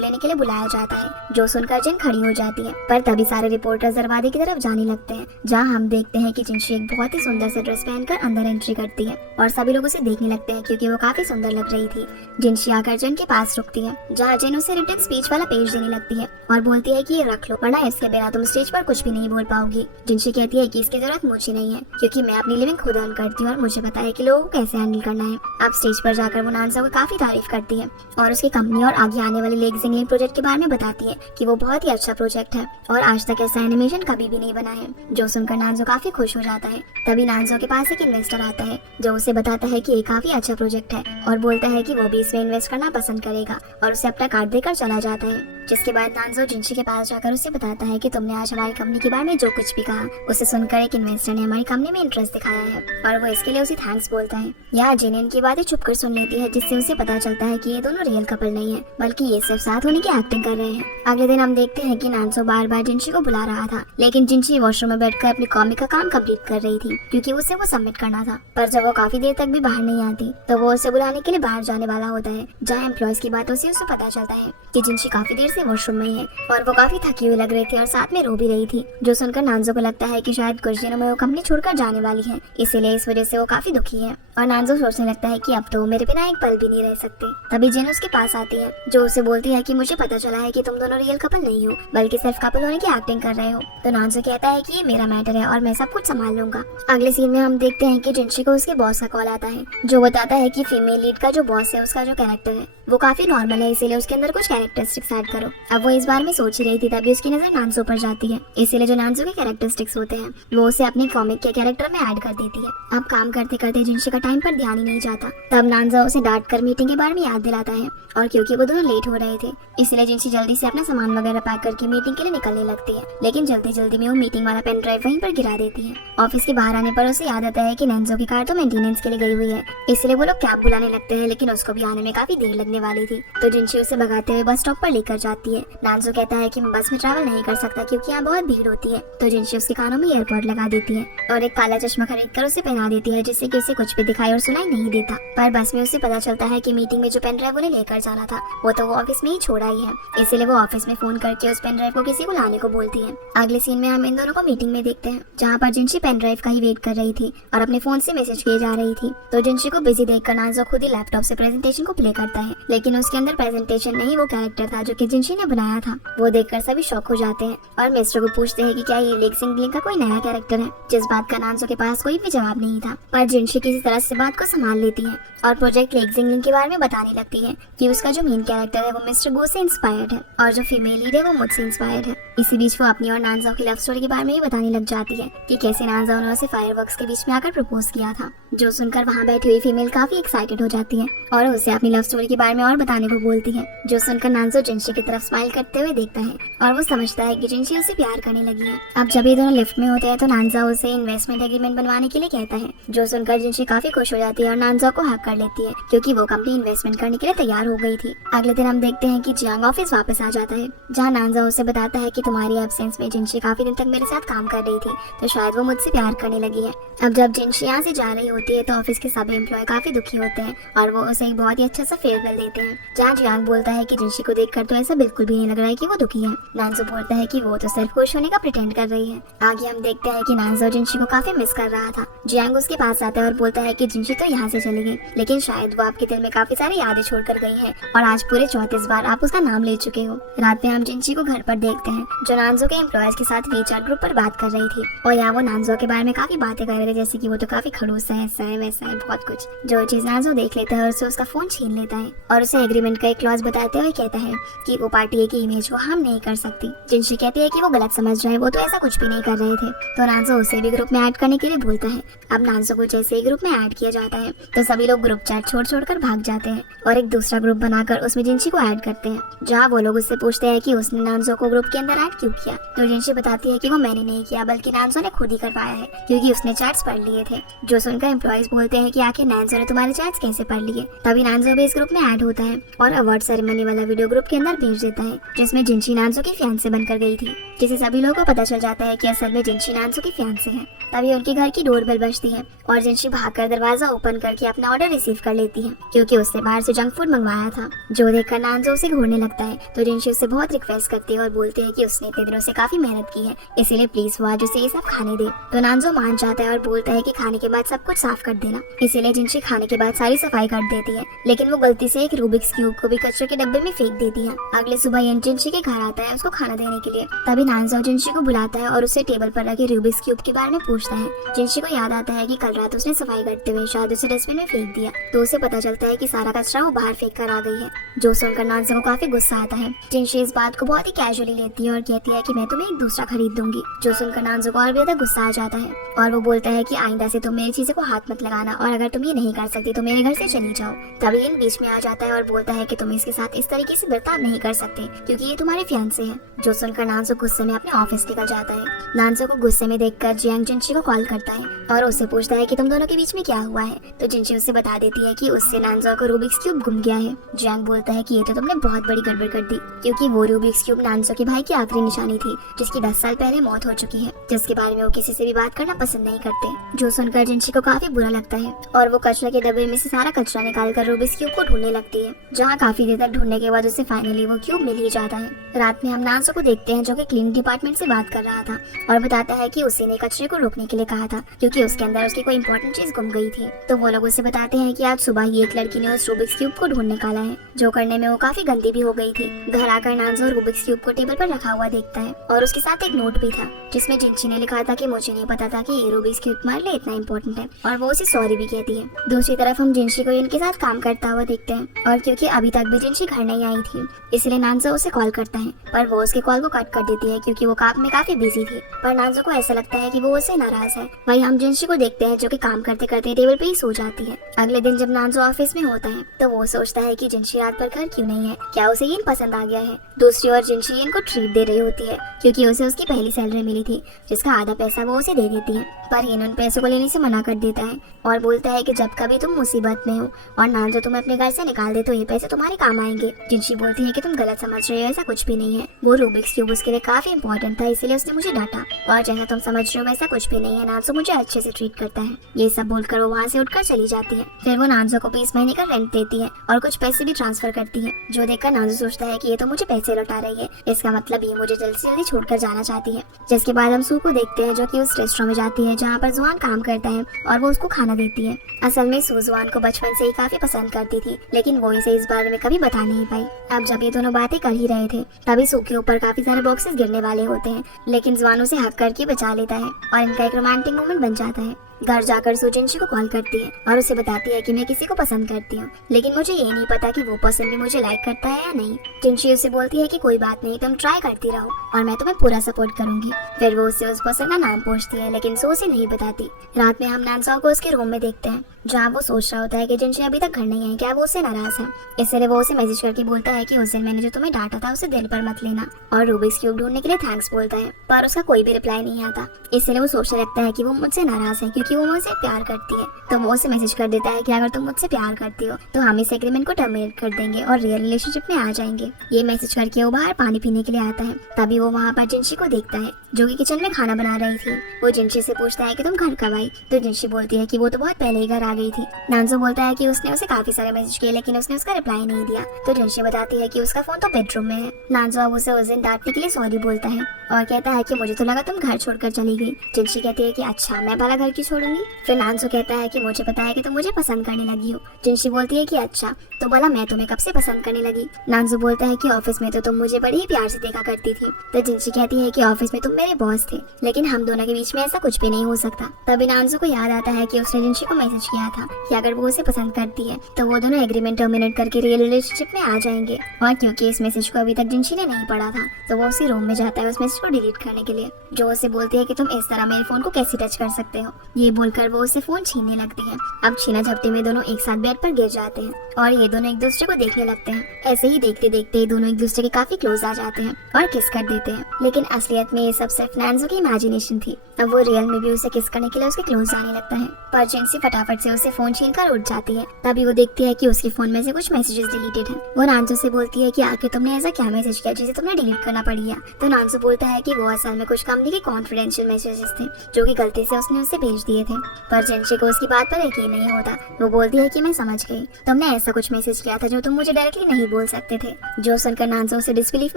लेने के लिए बुलाया जाता है, जो सुनकर जिन खड़ी हो जाती है। पर तभी सारे रिपोर्टर्स दरवाजे की तरफ जाने लगते हैं, जहाँ हम देखते हैं कि जिनशी एक बहुत ही सुंदर से ड्रेस पहनकर अंदर एंट्री करती है और सभी लोग उसे देखने लगते हैं, क्योंकि वो काफी सुंदर लग रही थी। जिनशी आकर जिन के पास रुकती है, जहाँ जिन उसे रिटन स्पीच वाला पेज देने लगती है और बोलती है कि ये रख लो, वरना इसके बिना तुम स्टेज पर कुछ भी नहीं बोल पाओगी। जिनशी कहती है कि इसकी जरूरत मुझे नहीं है, क्योंकि मैं अपनी लिविंग खुद अर्न करती हूँ और मुझे पता है कि लोगों को कैसे हैंडल करना है। अब स्टेज पर जाकर वो नानजो को काफी तारीफ करती है और उसकी कंपनी और आगे आने वाले लेग सिंगलिंग प्रोजेक्ट के बारे में बताती है कि वो बहुत ही अच्छा प्रोजेक्ट है और आज तक ऐसा एनिमेशन कभी भी नहीं बना है, जो सुनकर नानजो काफी खुश हो जाता है। तभी नानजो के पास एक इन्वेस्टर आता है, जो उसे बताता है कि ये काफी अच्छा प्रोजेक्ट है और बोलता है कि वो भी इसमें इन्वेस्ट करना पसंद करेगा, और उसे अपना कार्ड देकर चला जाता है। जिसके बाद नानजो जिनशी के पास जाकर उसे बताता है कि तुमने आज हमारी कंपनी के बारे में जो कुछ भी कहा, उसे सुनकर एक इन्वेस्टर ने हमारी कंपनी में इंटरेस्ट दिखाया है और वो इसके लिए उसे थैंक्स बोलता है। यहाँ जिन इनकी बातें छुपकर सुन लेती है, जिससे उसे पता चलता है कि ये दोनों रियल कपल नहीं है, बल्कि ये सिर्फ साथ होने की एक्टिंग कर रहे हैं। अगले दिन हम देखते हैं कि नानजो बार बार जिनशी को बुला रहा था, लेकिन जिनशी वॉशरूम में बैठकर अपनी कॉमिक का काम कंप्लीट कर रही थी, क्योंकि उसे वो सबमिट करना था। पर जब वो काफी देर तक भी बाहर नहीं आती, तो वो उसे बुलाने के लिए बाहर जाने वाला होता है, जहाँ एम्प्लॉयज की बातों से उसे पता चलता है कि जिनशी काफी देर से वॉशरूम में है और वो काफी थकी हुई लग रही थी और साथ में रो भी रही थी, जो सुनकर नानजो को लगता है कि शायद कुछ दिनों में वो कंपनी छोड़कर जाने वाली है, इसीलिए इस वजह से वो काफी दुखी है। और नानजो सोचने लगता है कि अब तो मेरे बिना एक पल भी नहीं रह सकते। तभी जिन उसके पास आती है, जो उसे बोलती है कि मुझे पता चला है कि तुम दोनों रियल कपल नहीं हो, बल्कि सिर्फ कपल होने की एक्टिंग कर रहे हो। तो नानजो कहता है कि ये मेरा मैटर है और मैं सब कुछ संभाल लूंगा। अगले सीन में हम देखते हैं कि जिनशी को उसके बॉस का कॉल आता है, जो बताता है कि फीमेल लीड का जो बॉस है उसका जो कैरेक्टर है वो काफी नॉर्मल है, इसीलिए उसके अंदर कुछ कैरेक्टरिस्टिक्स ऐड करो। अब वो इस बारे में सोच ही रही थी, तभी उसकी नजर नानजो पर जाती है, इसीलिए जो नानजो के कैरेक्टरिस्टिक्स होते हैं वो उसे अपनी कॉमिक के कैरेक्टर में ऐड कर देती है। अब काम करते करते जिनशी का टाइम पर ध्यान ही नहीं जाता। तब नानजा उसे डांट कर मीटिंग के बारे में याद दिलाता है और क्योंकि वो दोनों लेट हो रहे थे इसलिए जिनसी जल्दी से अपना सामान वगैरह पैक करके मीटिंग के लिए निकलने लगती है, लेकिन जल्दी जल्दी में वो मीटिंग वाला पेन ड्राइव वहीं पर गिरा देती है। ऑफिस के बाहर आने पर उसे याद आता है कि नैन्जो की कार तो मेंटेनेंस के लिए गई हुई है, इसलिए वो लोग कैब बुलाने लगते हैं, लेकिन उसको भी आने में काफी देर लगने वाली थी। तो जिनसी उसे भगाते हुए बस स्टॉप पर लेकर जाती है। नानजो कहता है कि मैं बस में ट्रैवल नहीं कर सकता क्योंकि यहाँ बहुत भीड़ होती है, तो जिनसी उसके कानों में ईयरपॉड लगा देती है और एक काला चश्मा खरीद कर उसे पहना देती है, जिससे कि उसे कुछ भी दिखाई और सुनाई नहीं देता। पर बस में उसे पता चलता है कि मीटिंग में जो पेन ड्राइव उन्हें लेकर जाना था वो तो वो ऑफिस में ही छोड़ा ही है, इसलिए वो ऑफिस में फोन करके उस पेन ड्राइव को किसी को लाने को बोलती है। अगले सीन में हम इन दोनों को मीटिंग में देखते हैं जहाँ पर जिनसी पेन ड्राइव का ही वेट कर रही थी और अपने फोन से मैसेज किए जा रही थी। तो जिनसी को बिजी देखकर नानजो खुद ही लैपटॉप से प्रेजेंटेशन को प्ले करता है, लेकिन उसके अंदर प्रेजेंटेशन नहीं वो कैरेक्टर था जो कि जिनसी ने बनाया था। वो देखकर सभी शॉक हो जाते हैं और मिस्टर को पूछते हैं कि क्या ये लेक सिंगलिंग का कोई नया कैरेक्टर है, जिस बात का नानजो के पास कोई भी जवाब नहीं था। पर जिनसी किसी तरह से बात को संभाल लेती है और प्रोजेक्ट लेक सिंगलिंग के बारे में बताने लगती है कि उसका जो मेन कैरेक्टर है वो मिस्टर गो से इंस्पायर्ड है और जो फीमेल लीड है वो मुझसे इंस्पायर्ड है। इसी बीच वो अपनी और नानजो की लव स्टोरी के बारे में भी बताने लग जाती है कि कैसे नानजो ने उसे फायरवर्क्स के बीच में आकर प्रपोज किया था, जो सुनकर वहाँ बैठी हुई फीमेल काफी एक्साइटेड हो जाती है और उसे अपनी लव स्टोरी के बारे में और बताने को बोलती है, जो सुनकर नानजो जिनसी की तरफ स्माइल करते हुए देखता है और वो समझता है कि जिनसी उसे प्यार करने लगी है। अब जब ये दोनों लिफ्ट में होते हैं तो नानजा उसे इन्वेस्टमेंट एग्रीमेंट बनवाने के लिए कहता है, जो सुनकर जिनसी काफी खुश हो जाती है और नानजा को हक कर लेती है क्योंकि वो कंपनी इन्वेस्टमेंट करने के लिए तैयार हो गई थी। अगले दिन हम देखते हैं कि जियांग ऑफिस वापस आ जाता है, जहाँ नानजा उसे बताता है कि तुम्हारी एब्सेंस में जिनसी काफी दिन तक मेरे साथ काम कर रही थी तो शायद वो मुझसे प्यार करने लगी है। अब जब जिनसी यहाँ से जा रही होती है तो ऑफिस के सभी एम्प्लॉय काफी दुखी होते हैं और वो उसे एक बहुत ही अच्छा सा फेयरवेल देते हैं, जहाँ जियांग बोलता है कि जिनसी को देखकर तो ऐसा बिल्कुल भी नहीं लग रहा है कि वो दुखी है। नानजो बोलता है कि वो तो सिर्फ खुश होने का प्रिटेंड कर रही है। आगे हम देखते हैं कि नानजो जिनसी को काफी मिस कर रहा था। जियांग उसके पास आता है और बोलता है कि जिनसी तो यहाँ से चली गई, लेकिन शायद वो आपके दिल में काफी सारी यादें छोड़कर गई है और आज पूरे 34 बार आप उसका नाम ले चुके हो। रात में हम जिनसी को घर पर देखते हैं, जो नानजो के एम्प्लॉयज के साथ वीचार ग्रुप पर बात कर रही थी और यहाँ वो नानजो के बारे में काफी बातें कर रहे थे, जैसे कि वो तो काफी खड़ूस है, ऐसा है वैसा है, बहुत कुछ। जो चीज नानजो देख लेता है और उसे उसका फोन छीन लेता है और उसे एग्रीमेंट का एक क्लॉज बताते हुए कहता है कि वो पार्टी की इमेज को हार्म नहीं कर सकती। जिनसी कहती है कि वो गलत समझ रहे हैं, वो तो ऐसा कुछ भी नहीं कर रहे थे। तो नानजो उसे भी ग्रुप में ऐड करने के लिए बोलता है। अब नानजो को जैसे ही ग्रुप में ऐड किया जाता है तो सभी लोग ग्रुप चैट छोड़ कर भाग जाते हैं और एक दूसरा ग्रुप बनाकर उसमें जिनसी को ऐड करते हैं, जहाँ वो लोग उससे पूछते हैं कि उसने नानजो को ग्रुप के अंदर ऐड क्यों किया। तो जिनसी बताती है कि वो मैंने नहीं किया बल्कि नानजो ने खुद ही करवाया है क्योंकि उसने चैट्स पढ़ लिए थे। जो सुनकर एम्प्लॉयज बोलते हैं कि आखिर नानजो ने तुम्हारे चैट्स कैसे पढ़ लिए। तभी नानजो भी इस ग्रुप में ऐड होता है और अवार्ड सेरेमनी वाला वीडियो ग्रुप के अंदर भेज देता है, जिसमें जिनसी नानजो की फियांसे बनकर गई थी, जिससे सभी लोगों को पता चल जाता है कि असल में जिनसी नानजो की फियांसे है। तभी उनके घर की डोरबेल बजती है और जिनसी भागकर दरवाजा ओपन करके अपना ऑर्डर रिसीव कर लेती है क्योंकि उसने बाहर से जंक फूड मंगवाया था। जो देखकर नानजो उसे घूरने लगता है तो जिनसी उससे बहुत रिक्वेस्ट करती है और बोलते हैं कि उसने इतने दिनों से काफी मेहनत की है, इसीलिए प्लीज वो आज उसे ये सब खाने दे। तो नानजो मान जाता है और बोलता है कि खाने के बाद सब कुछ साफ कर देना। इसीलिए जिनसी खाने के बाद सारी सफाई कर देती है, लेकिन वो गलती से एक रूबिक्स क्यूब को भी कचरे के डब्बे में फेंक देती है। अगले सुबह जिनसी के घर आता है उसको खाना देने के लिए। तभी नानजो जिनसी को बुलाता है और उसे टेबल पर रखे रूबिक्स क्यूब के बारे में पूछता है। जिनसी को याद आता है कि कल रात उसने सफाई करते हुए शायद उसे डस्टबिन में फेंक दिया, तो उसे पता चलता है कि सारा कचरा वो बाहर फेंक कर आ गई है। जो सुनकर नानजो को काफी गुस्सा आता है। जिनसी इस बात को बहुत ही कैजुअली लेती है और कहती है कि मैं तुम्हें एक दूसरा खरीद दूंगी। जो सुनकर नानजो को और भी ज्यादा गुस्सा आ जाता है और वो बोलता है कि आइंदा से तुम मेरी चीजों को हाथ मत लगाना और अगर तुम ये नहीं कर सकती तो मेरे घर से चली जाओ। तभी इन बीच में आ जाता है और बोलता है कि तुम इसके साथ इस तरीके से बर्ताव नहीं कर सकते क्योंकि ये तुम्हारे फियांसे है। जो सुनकर नानजो गुस्से में अपने ऑफिस निकल जाता है। नानजो को गुस्से में देखकर जियांग जिनसी को कॉल करता है और उससे पूछता है कि तुम दोनों के बीच में क्या हुआ है। तो जिनसी उसे बता देती है कि उससे नानजो को रूबिक्स क्यूब गुम गया है। जियांग बोलता है कि ये तो तुमने बहुत बड़ी गड़बड़ कर दी क्योंकि वो रूबिक्स क्यूब नानजो के भाई की आखिरी निशानी थी, जिसकी 10 साल पहले मौत हो चुकी है, जिसके बारे में वो किसी से भी बात करना पसंद नहीं करते। जो सुनकर जिनसी को काफी बुरा लगता है और वो कचरे के डब्बे में से सारा कचरा निकालकर रूबिक्स क्यूब को ढूंढने लगती है, जहाँ काफी देर तक ढूंढने के बाद उसे फाइनली वो क्यूब मिल ही जाता है। रात में हम नानजो को देखते हैं जो कि क्लीनिंग डिपार्टमेंट से बात कर रहा था और बताता है कि उसी ने कचरे को रोकने के लिए कहा था क्योंकि उसके अंदर उसकी कोई इंपॉर्टेंट चीज गुम गई थी। तो वो लोग उसे बताते हैं कि आज सुबह ही एक लड़की ने उस रूबिक्स क्यूब को ढूंढ निकाला है, जो करने में वो काफी गंदी भी हो गई थी। घर आकर नानजो रूबिक्स क्यूब को टेबल पर रखा हुआ देखता है और उसके साथ एक नोट भी था जिसमें जिनसी ने लिखा था कि मुझे नहीं पता था कि ये रूबिक्स क्यूब तुम्हारे लिए इतना इंपॉर्टेंट है, और वो उसे सॉरी भी कहती है। दूसरी तरफ हम जिनसी को इनके साथ काम करता हुआ देखते हैं और क्योंकि अभी तक भी जिनसी घर नहीं आई थी इसलिए नानजो उसे कॉल करता है, पर वो उसके कॉल को कट कर देती है क्योंकि वो काम में काफी बिजी थी। पर नानजो को ऐसा लगता है कि वो उससे नाराज है। वही हम जिनसी को देखते हैं जो कि काम करते करते टेबल पे ही सो जाती है। अगले दिन जब नानजो ऑफिस में होता है तो वो सोचता है कि जिनशी रात भर घर क्यों नहीं है, क्या उसे ये पसंद आ गया है। दूसरी ओर जिनशी इनको ट्रीट दे रही होती है क्योंकि उसे उसकी पहली सैलरी मिली थी, जिसका आधा पैसा वो उसे दे देती है। पर हिन उन पैसों को लेने से मना कर देता है और बोलता है कि जब कभी तुम मुसीबत में हो और नानजो तुम्हें अपने घर से निकाल दे तो ये पैसे तुम्हारे काम आएंगे। जिनशी बोलती है कि तुम गलत समझ रहे हो, ऐसा कुछ भी नहीं है। वो रूबिक्स क्यूब उसके लिए काफी इंपॉर्टेंट था, इसलिए उसने मुझे डांटा और जैसा तुम समझ रहे हो वैसा कुछ भी नहीं है। नानजो मुझे अच्छे से ट्रीट करता है। ये सब बोलकर वो वहाँ से उठकर चली जाती है। फिर वो नानजो को 20 महीने का रेंट देती है और कुछ पैसे भी ट्रांसफर करती है, जो देखकर नानजो सोचता है कि ये तो मुझे पैसे लौटा रही है, इसका मतलब ये मुझे जल्दी से जल्दी छोड़कर जाना चाहती है। जिसके बाद हम सू को देखते हैं जो कि उस रेस्टोरेंट में जाती है जहाँ पर जुआन काम करता है और वो उसको खाना देती है। असल में सू जुआन को बचपन से ही काफी पसंद करती थी, लेकिन वो इसे इस बारे में कभी बता नहीं पाई। अब जब ये दोनों बातें कर ही रहे थे तभी सू के ऊपर काफी सारे बॉक्सेस गिरने वाले होते हैं, लेकिन जुआन उसे हक करके बचा लेता है और इनका एक रोमांटिक मोमेंट बन जाता है। घर जाकर सू जिनशी को कॉल करती है और उसे बताती है कि मैं किसी को पसंद करती हूँ, लेकिन मुझे ये नहीं पता कि वो पर्सन भी मुझे लाइक करता है या नहीं। जिनशी उसे बोलती है कि कोई बात नहीं, तुम ट्राई करती रहो और मैं तुम्हें पूरा सपोर्ट करूंगी। फिर वो उससे उस पर्सन का नाम पूछती है, लेकिन सू उसे नहीं बताती। रात में हम नानसो को उसके रूम में देखते हैं जहाँ वो सोच रहा होता है कि जिनशी अभी तक घर नहीं आई, क्या वो उससे नाराज है। इसलिए वो उसे मैसेज करके बोलता है कि उस दिन मैंने जो तुम्हें डांटा था उसे दिल पर मत लेना और रूबिक्स क्यूब ढूंढने के लिए थैंक्स बोलता है, पर उसका कोई भी रिप्लाई नहीं आता। इसलिए वो सोचने लगता है कि वो मुझसे नाराज है क्योंकि वो मुझसे प्यार करती है। तो वो उसे मैसेज कर देता है कि अगर तुम मुझसे प्यार करती हो तो हम इस एग्रीमेंट को टर्मिनेट कर देंगे और रियल रिलेशनशिप में आ जाएंगे। ये मैसेज करके वो बाहर पानी पीने के लिए आता है। तभी वो वहाँ पर जिनशी को देखता है जो कि किचन में खाना बना रही थी। वो जिनशी से पूछता है कि तुम घर कब आई, तो जिनशी बोलती है कि वो तो बहुत पहले ही घर आ गई थी। नानजो बोलता है कि उसने उसे काफी सारे मैसेज किए लेकिन उसने उसका रिप्लाई नहीं दिया। तो जिनशी बताती है कि उसका फोन तो बेडरूम में है। नानजो अब उसे उस दिन डांटने के लिए सॉरी बोलता है और कहता है कि मुझे तो लगा तुम घर छोड़कर चली गई। जिनशी कहती है कि अच्छा, मैं भला घर क्यों छोड़ूंगी। फिर नानजो कहता है कि मुझे पता है कि तुम मुझे पसंद करने लगी हो। जिनशी बोलती है कि अच्छा, तो भला मैं तुम्हें कब से पसंद करने लगी। नानजो बोलता है कि ऑफिस में तो तुम मुझे बड़े ही प्यार से देखा करती थी। तो जिनशी कहती है कि ऑफिस में तुम मेरे बॉस थे, लेकिन हम दोनों के बीच में ऐसा कुछ भी नहीं हो सकता। तभी नानजो को याद आता है कि उसने जिनशी को मैसेज किया था कि अगर वो उसे पसंद करती है तो वो दोनों एग्रीमेंट टर्मिनेट करके रियल रिलेशनशिप में आ जाएंगे। और क्योंकि इस मैसेज को अभी तक जिनशी ने नहीं पढ़ा था तो वो उसी रूम में जाता है उस मैसेज को डिलीट करने के लिए, जो उसे बोलती है कि तुम इस तरह मेरे फोन को कैसे टच कर सकते हो। ये बोलकर वो उसे फोन छीनने लगती है। अब छीना झपटी में दोनों एक साथ बेड पर गिर जाते हैं और ये दोनों एक दूसरे को देखने लगते हैं। ऐसे ही देखते देखते दोनों एक दूसरे के काफी क्लोज आ जाते हैं और किस कर देते हैं, लेकिन असलियत में ये सब सिर्फ नानजो की इमेजिनेशन थी। अब वो रियल में भी उसे किस करने के लिए उसके क्लोज जाने लगता है, पर जिनसी फटाफट से उसे फोन छीन कर उठ जाती है। तभी वो देखती है कि उसके फोन में से कुछ मैसेजेस डिलीटेड हैं। वो नानजो से बोलती है कि आखिर तुमने ऐसा क्या मैसेज किया जिसे तुमने डिलीट करना पड़ गया। तो नानजो बोलता है कि वो असल में कुछ कंपनी के कॉन्फिडेंशियल मैसेजेस थे जो कि गलती से उसने उसे भेज दिए थे। पर जिनशी को उसकी बात पर यकीन नहीं होता। वो बोलती है कि मैं समझ गई, तुमने ऐसा कुछ मैसेज किया था जो तुम मुझे डायरेक्टली नहीं बोल सकते थे। जो सुनकर नानजो उसे डिसबिलीफ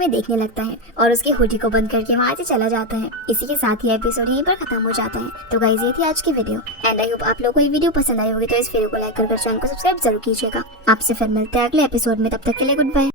में देखने लगता है और उसकी हुडी को बंद करके वहाँ से चला जाता है। इसी के साथ ही एपिसोड यहीं पर खत्म हो जाता है। तो गाइस, ये थी आज की वीडियो एंड आई होप आप लोगों को ये वीडियो पसंद आई होगी। तो इस वीडियो को लाइक कर चैनल को सब्सक्राइब जरूर कीजिएगा। आपसे फिर मिलते हैं अगले एपिसोड में, तब तक के लिए गुड बाय।